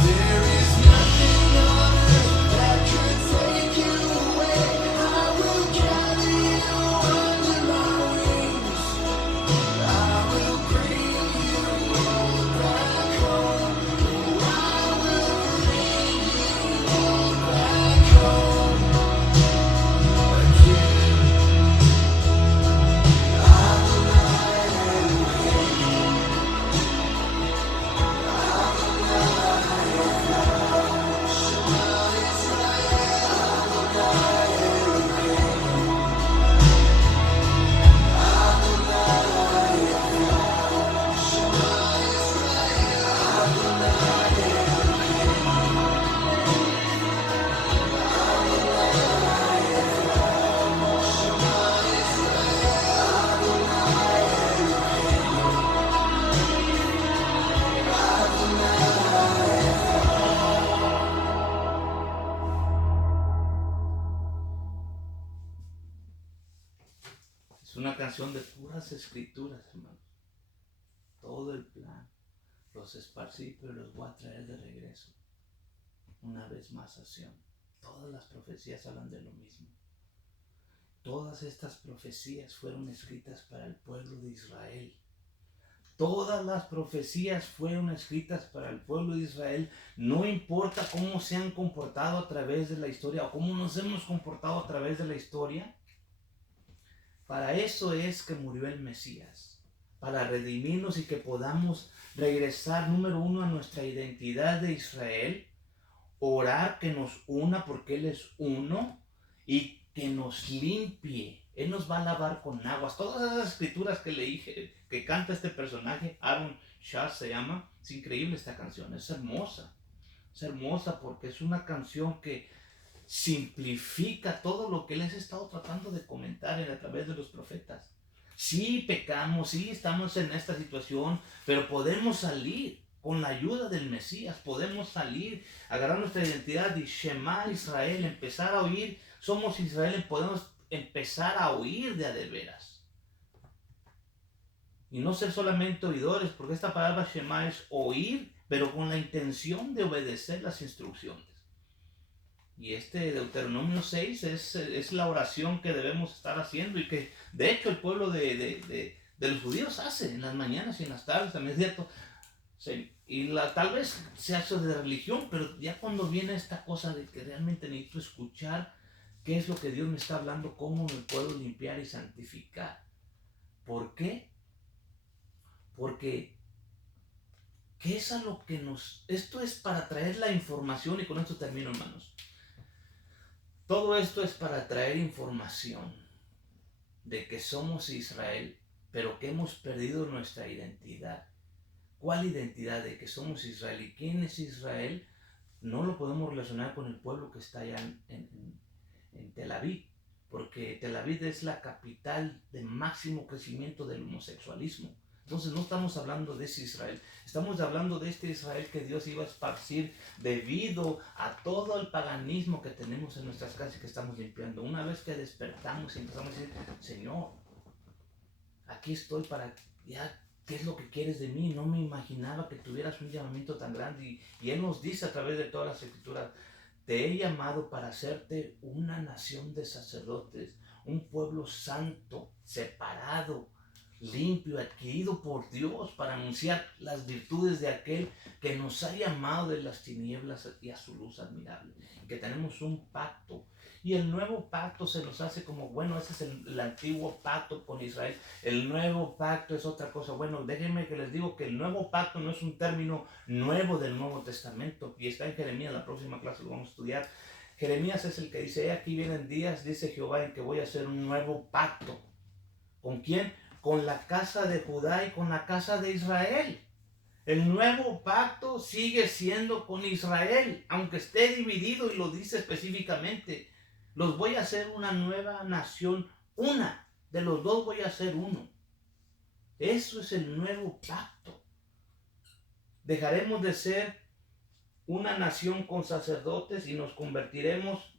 There is nothing on earth that could take you away. I will carry you under my wings. I will bring you all back home. I will bring you all back home again. Es una canción de puras escrituras, hermanos. Todo el plan. Los esparcí, pero los voy a traer de regreso. Una vez más a Sión. Todas las profecías hablan de lo mismo. Todas estas profecías fueron escritas para el pueblo de Israel. Todas las profecías fueron escritas para el pueblo de Israel. No importa cómo se han comportado a través de la historia o cómo nos hemos comportado a través de la historia. Para eso es que murió el Mesías. Para redimirnos y que podamos regresar, número uno, a nuestra identidad de Israel. Orar que nos una porque Él es uno y que nos limpie. Él nos va a lavar con aguas. Todas esas escrituras que leí, que canta este personaje, Aaron Shah se llama. Es increíble esta canción, es hermosa. Es hermosa porque es una canción que simplifica todo lo que les he estado tratando de comentar a través de los profetas. Sí pecamos, sí estamos en esta situación, pero podemos salir con la ayuda del Mesías. Podemos salir, agarrar nuestra identidad y Shema Israel, empezar a oír. Somos Israel, podemos empezar a oír de a de veras. Y no ser solamente oidores, porque esta palabra Shema es oír, pero con la intención de obedecer las instrucciones. Y este Deuteronomio 6 es la oración que debemos estar haciendo y que de hecho el pueblo de los judíos hace en las mañanas y en las tardes, también es cierto. Y tal vez se hace de religión, pero ya cuando viene esta cosa de que realmente necesito escuchar qué es lo que Dios me está hablando, cómo me puedo limpiar y santificar. ¿Por qué? Porque ¿qué es a lo que esto es para traer la información, y con esto termino, hermanos. Todo esto es para traer información de que somos Israel, pero que hemos perdido nuestra identidad. ¿Cuál identidad? De que somos Israel. ¿Y quién es Israel? No lo podemos relacionar con el pueblo que está allá en Tel Aviv, porque Tel Aviv es la capital de máximo crecimiento del homosexualismo. Entonces no estamos hablando de ese Israel, estamos hablando de este Israel que Dios iba a esparcir debido a todo el paganismo que tenemos en nuestras casas y que estamos limpiando. Una vez que despertamos y empezamos a decir, Señor, aquí estoy para ya, ¿qué es lo que quieres de mí? No me imaginaba que tuvieras un llamamiento tan grande. Y Él nos dice a través de todas las escrituras, te he llamado para hacerte una nación de sacerdotes, un pueblo santo, separado, limpio, adquirido por Dios para anunciar las virtudes de aquel que nos ha llamado de las tinieblas y a su luz admirable. Que tenemos un pacto. Y el nuevo pacto se nos hace como, bueno, ese es el antiguo pacto con Israel. El nuevo pacto es otra cosa. Bueno, déjenme que les digo que el nuevo pacto no es un término nuevo del Nuevo Testamento. Y está en Jeremías, la próxima clase lo vamos a estudiar. Jeremías es el que dice, aquí vienen días, dice Jehová, en que voy a hacer un nuevo pacto. ¿Con quién? Con la casa de Judá y con la casa de Israel. El nuevo pacto sigue siendo con Israel, aunque esté dividido, y lo dice específicamente. Los voy a hacer una nueva nación, una. De los dos voy a hacer uno. Eso es el nuevo pacto. Dejaremos de ser una nación con sacerdotes y nos convertiremos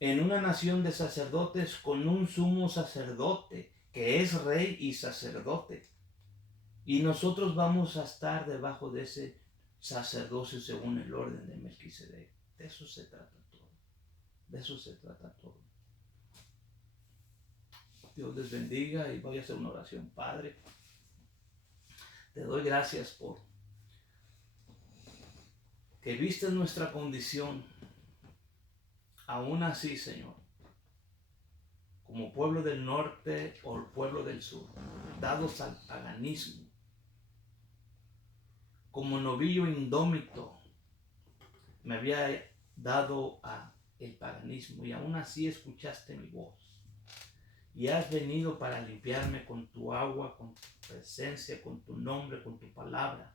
en una nación de sacerdotes con un sumo sacerdote que es rey y sacerdote. Y nosotros vamos a estar debajo de ese sacerdocio según el orden de Melquisedec. De eso se trata todo. De eso se trata todo. Dios les bendiga y voy a hacer una oración. Padre, te doy gracias por que viste nuestra condición. Aún así, Señor, como pueblo del norte o el pueblo del sur, dados al paganismo, como novillo indómito, me había dado a el paganismo, y aún así escuchaste mi voz y has venido para limpiarme con tu agua, con tu presencia, con tu nombre, con tu palabra,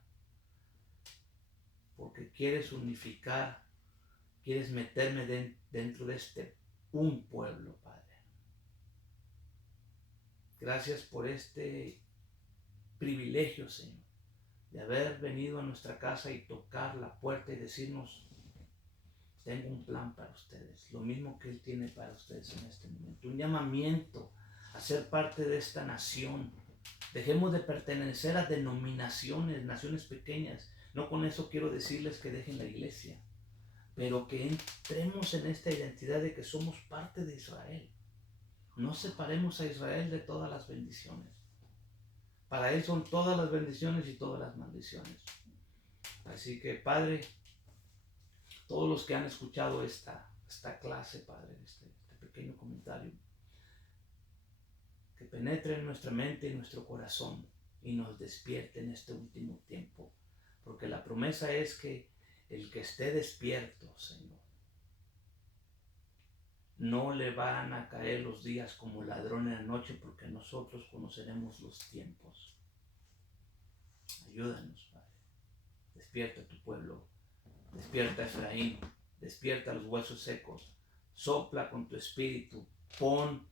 porque quieres unificar, quieres meterme dentro de un pueblo, Padre. Gracias por este privilegio, Señor, de haber venido a nuestra casa y tocar la puerta y decirnos, tengo un plan para ustedes, lo mismo que Él tiene para ustedes en este momento. Un llamamiento a ser parte de esta nación. Dejemos de pertenecer a denominaciones, naciones pequeñas. No con eso quiero decirles que dejen la iglesia, pero que entremos en esta identidad de que somos parte de Israel. No separemos a Israel de todas las bendiciones. Para Él son todas las bendiciones y todas las maldiciones. Así que, Padre, todos los que han escuchado esta clase, Padre, este pequeño comentario, que penetre en nuestra mente y nuestro corazón y nos despierte en este último tiempo. Porque la promesa es que el que esté despierto, Señor, no le van a caer los días como ladrón en la noche, porque nosotros conoceremos los tiempos. Ayúdanos, Padre. Despierta a tu pueblo. Despierta a Efraín. Despierta a los huesos secos. Sopla con tu espíritu. Pon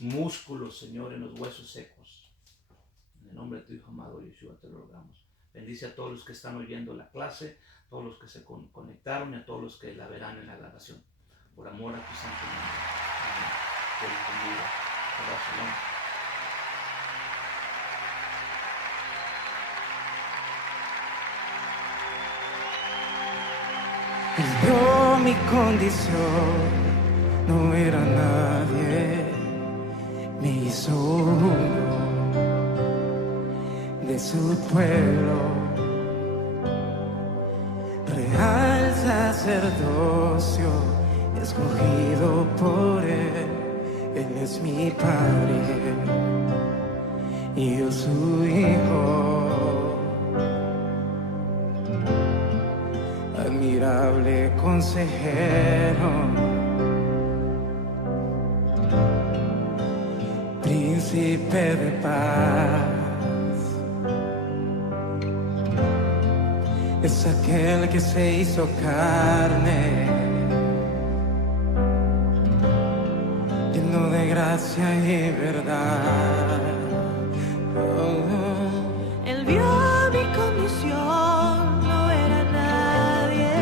músculos, Señor, en los huesos secos. En el nombre de tu Hijo amado Yeshua te lo rogamos. Bendice a todos los que están oyendo la clase, a todos los que se conectaron y a todos los que la verán en la grabación. Por amor a tu santo nombre. Amén. Dios los bendiga. Shalom. Él vio mi condición, no era nadie, me hizo uno de su pueblo, real sacerdocio, escogido por Él es mi Padre y yo su Hijo. Admirable consejero, príncipe de paz, es aquel que se hizo carne, lleno de gracia y verdad. Él vio mi condición, no era nadie,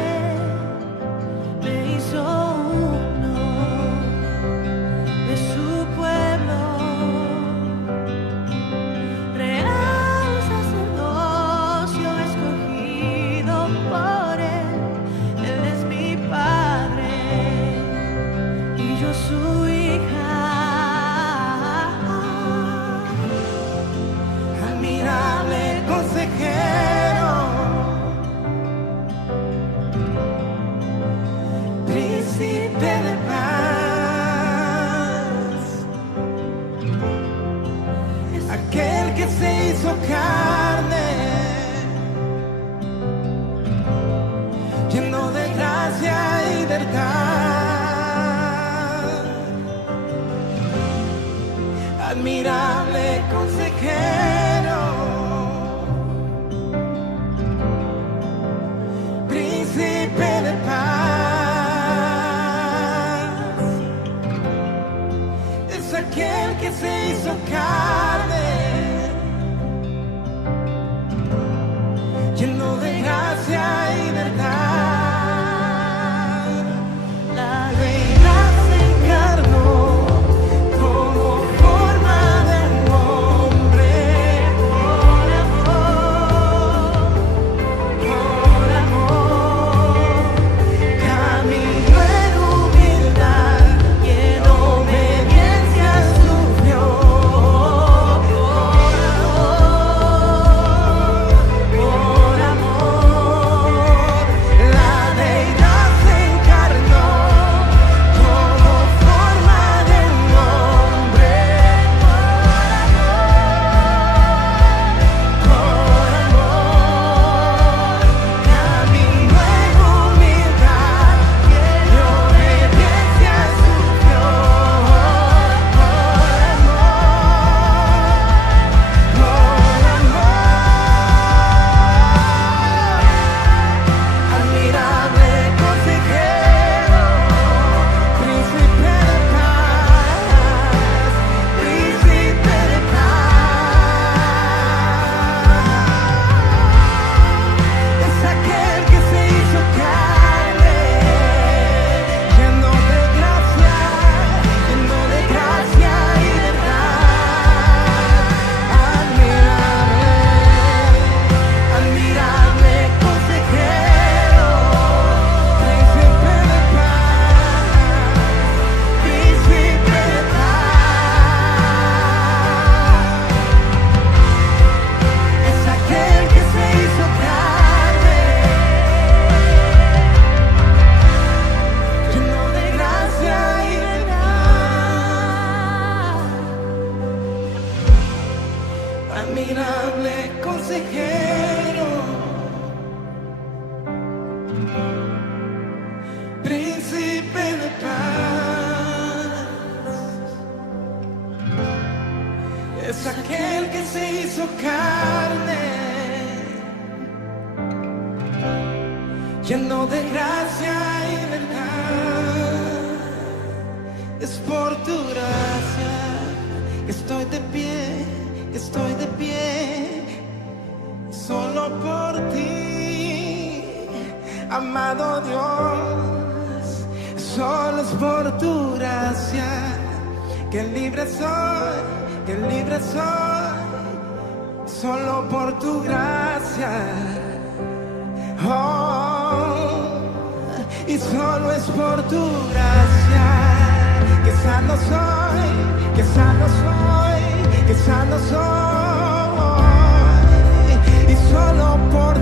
me hizo uno de su pueblo, real sacerdocio escogido por Él es mi Padre y yo su hija. hizo carne, lleno de gracia y verdad. La Reina se encarnó, tomó forma de hombre, por amor, caminó en humildad y en obediencia sufrió. por amor, La deidad se encarnó, tomó forma de hombre, por amor, caminó en humildad y obediencia sufrió. Admirable consejero, príncipe de paz, príncipe de paz. Es aquel que se hizo carne, lleno de gracia y verdad. Admirable consejero, príncipe de paz, príncipe de paz. Es aquel que se hizo carne, lleno de gracia y verdad. Admirable consejero, príncipe de paz, es aquel que se hizo carne, lleno de gracia y verdad. Es por tu gracia que estoy de pie, que estoy de pie, solo por ti, amado Dios. Solo es por tu gracia que libre soy, que libre soy, solo por tu gracia. Oh, y solo es por tu gracia que sano soy, que sano soy, que sano soy. Y solo por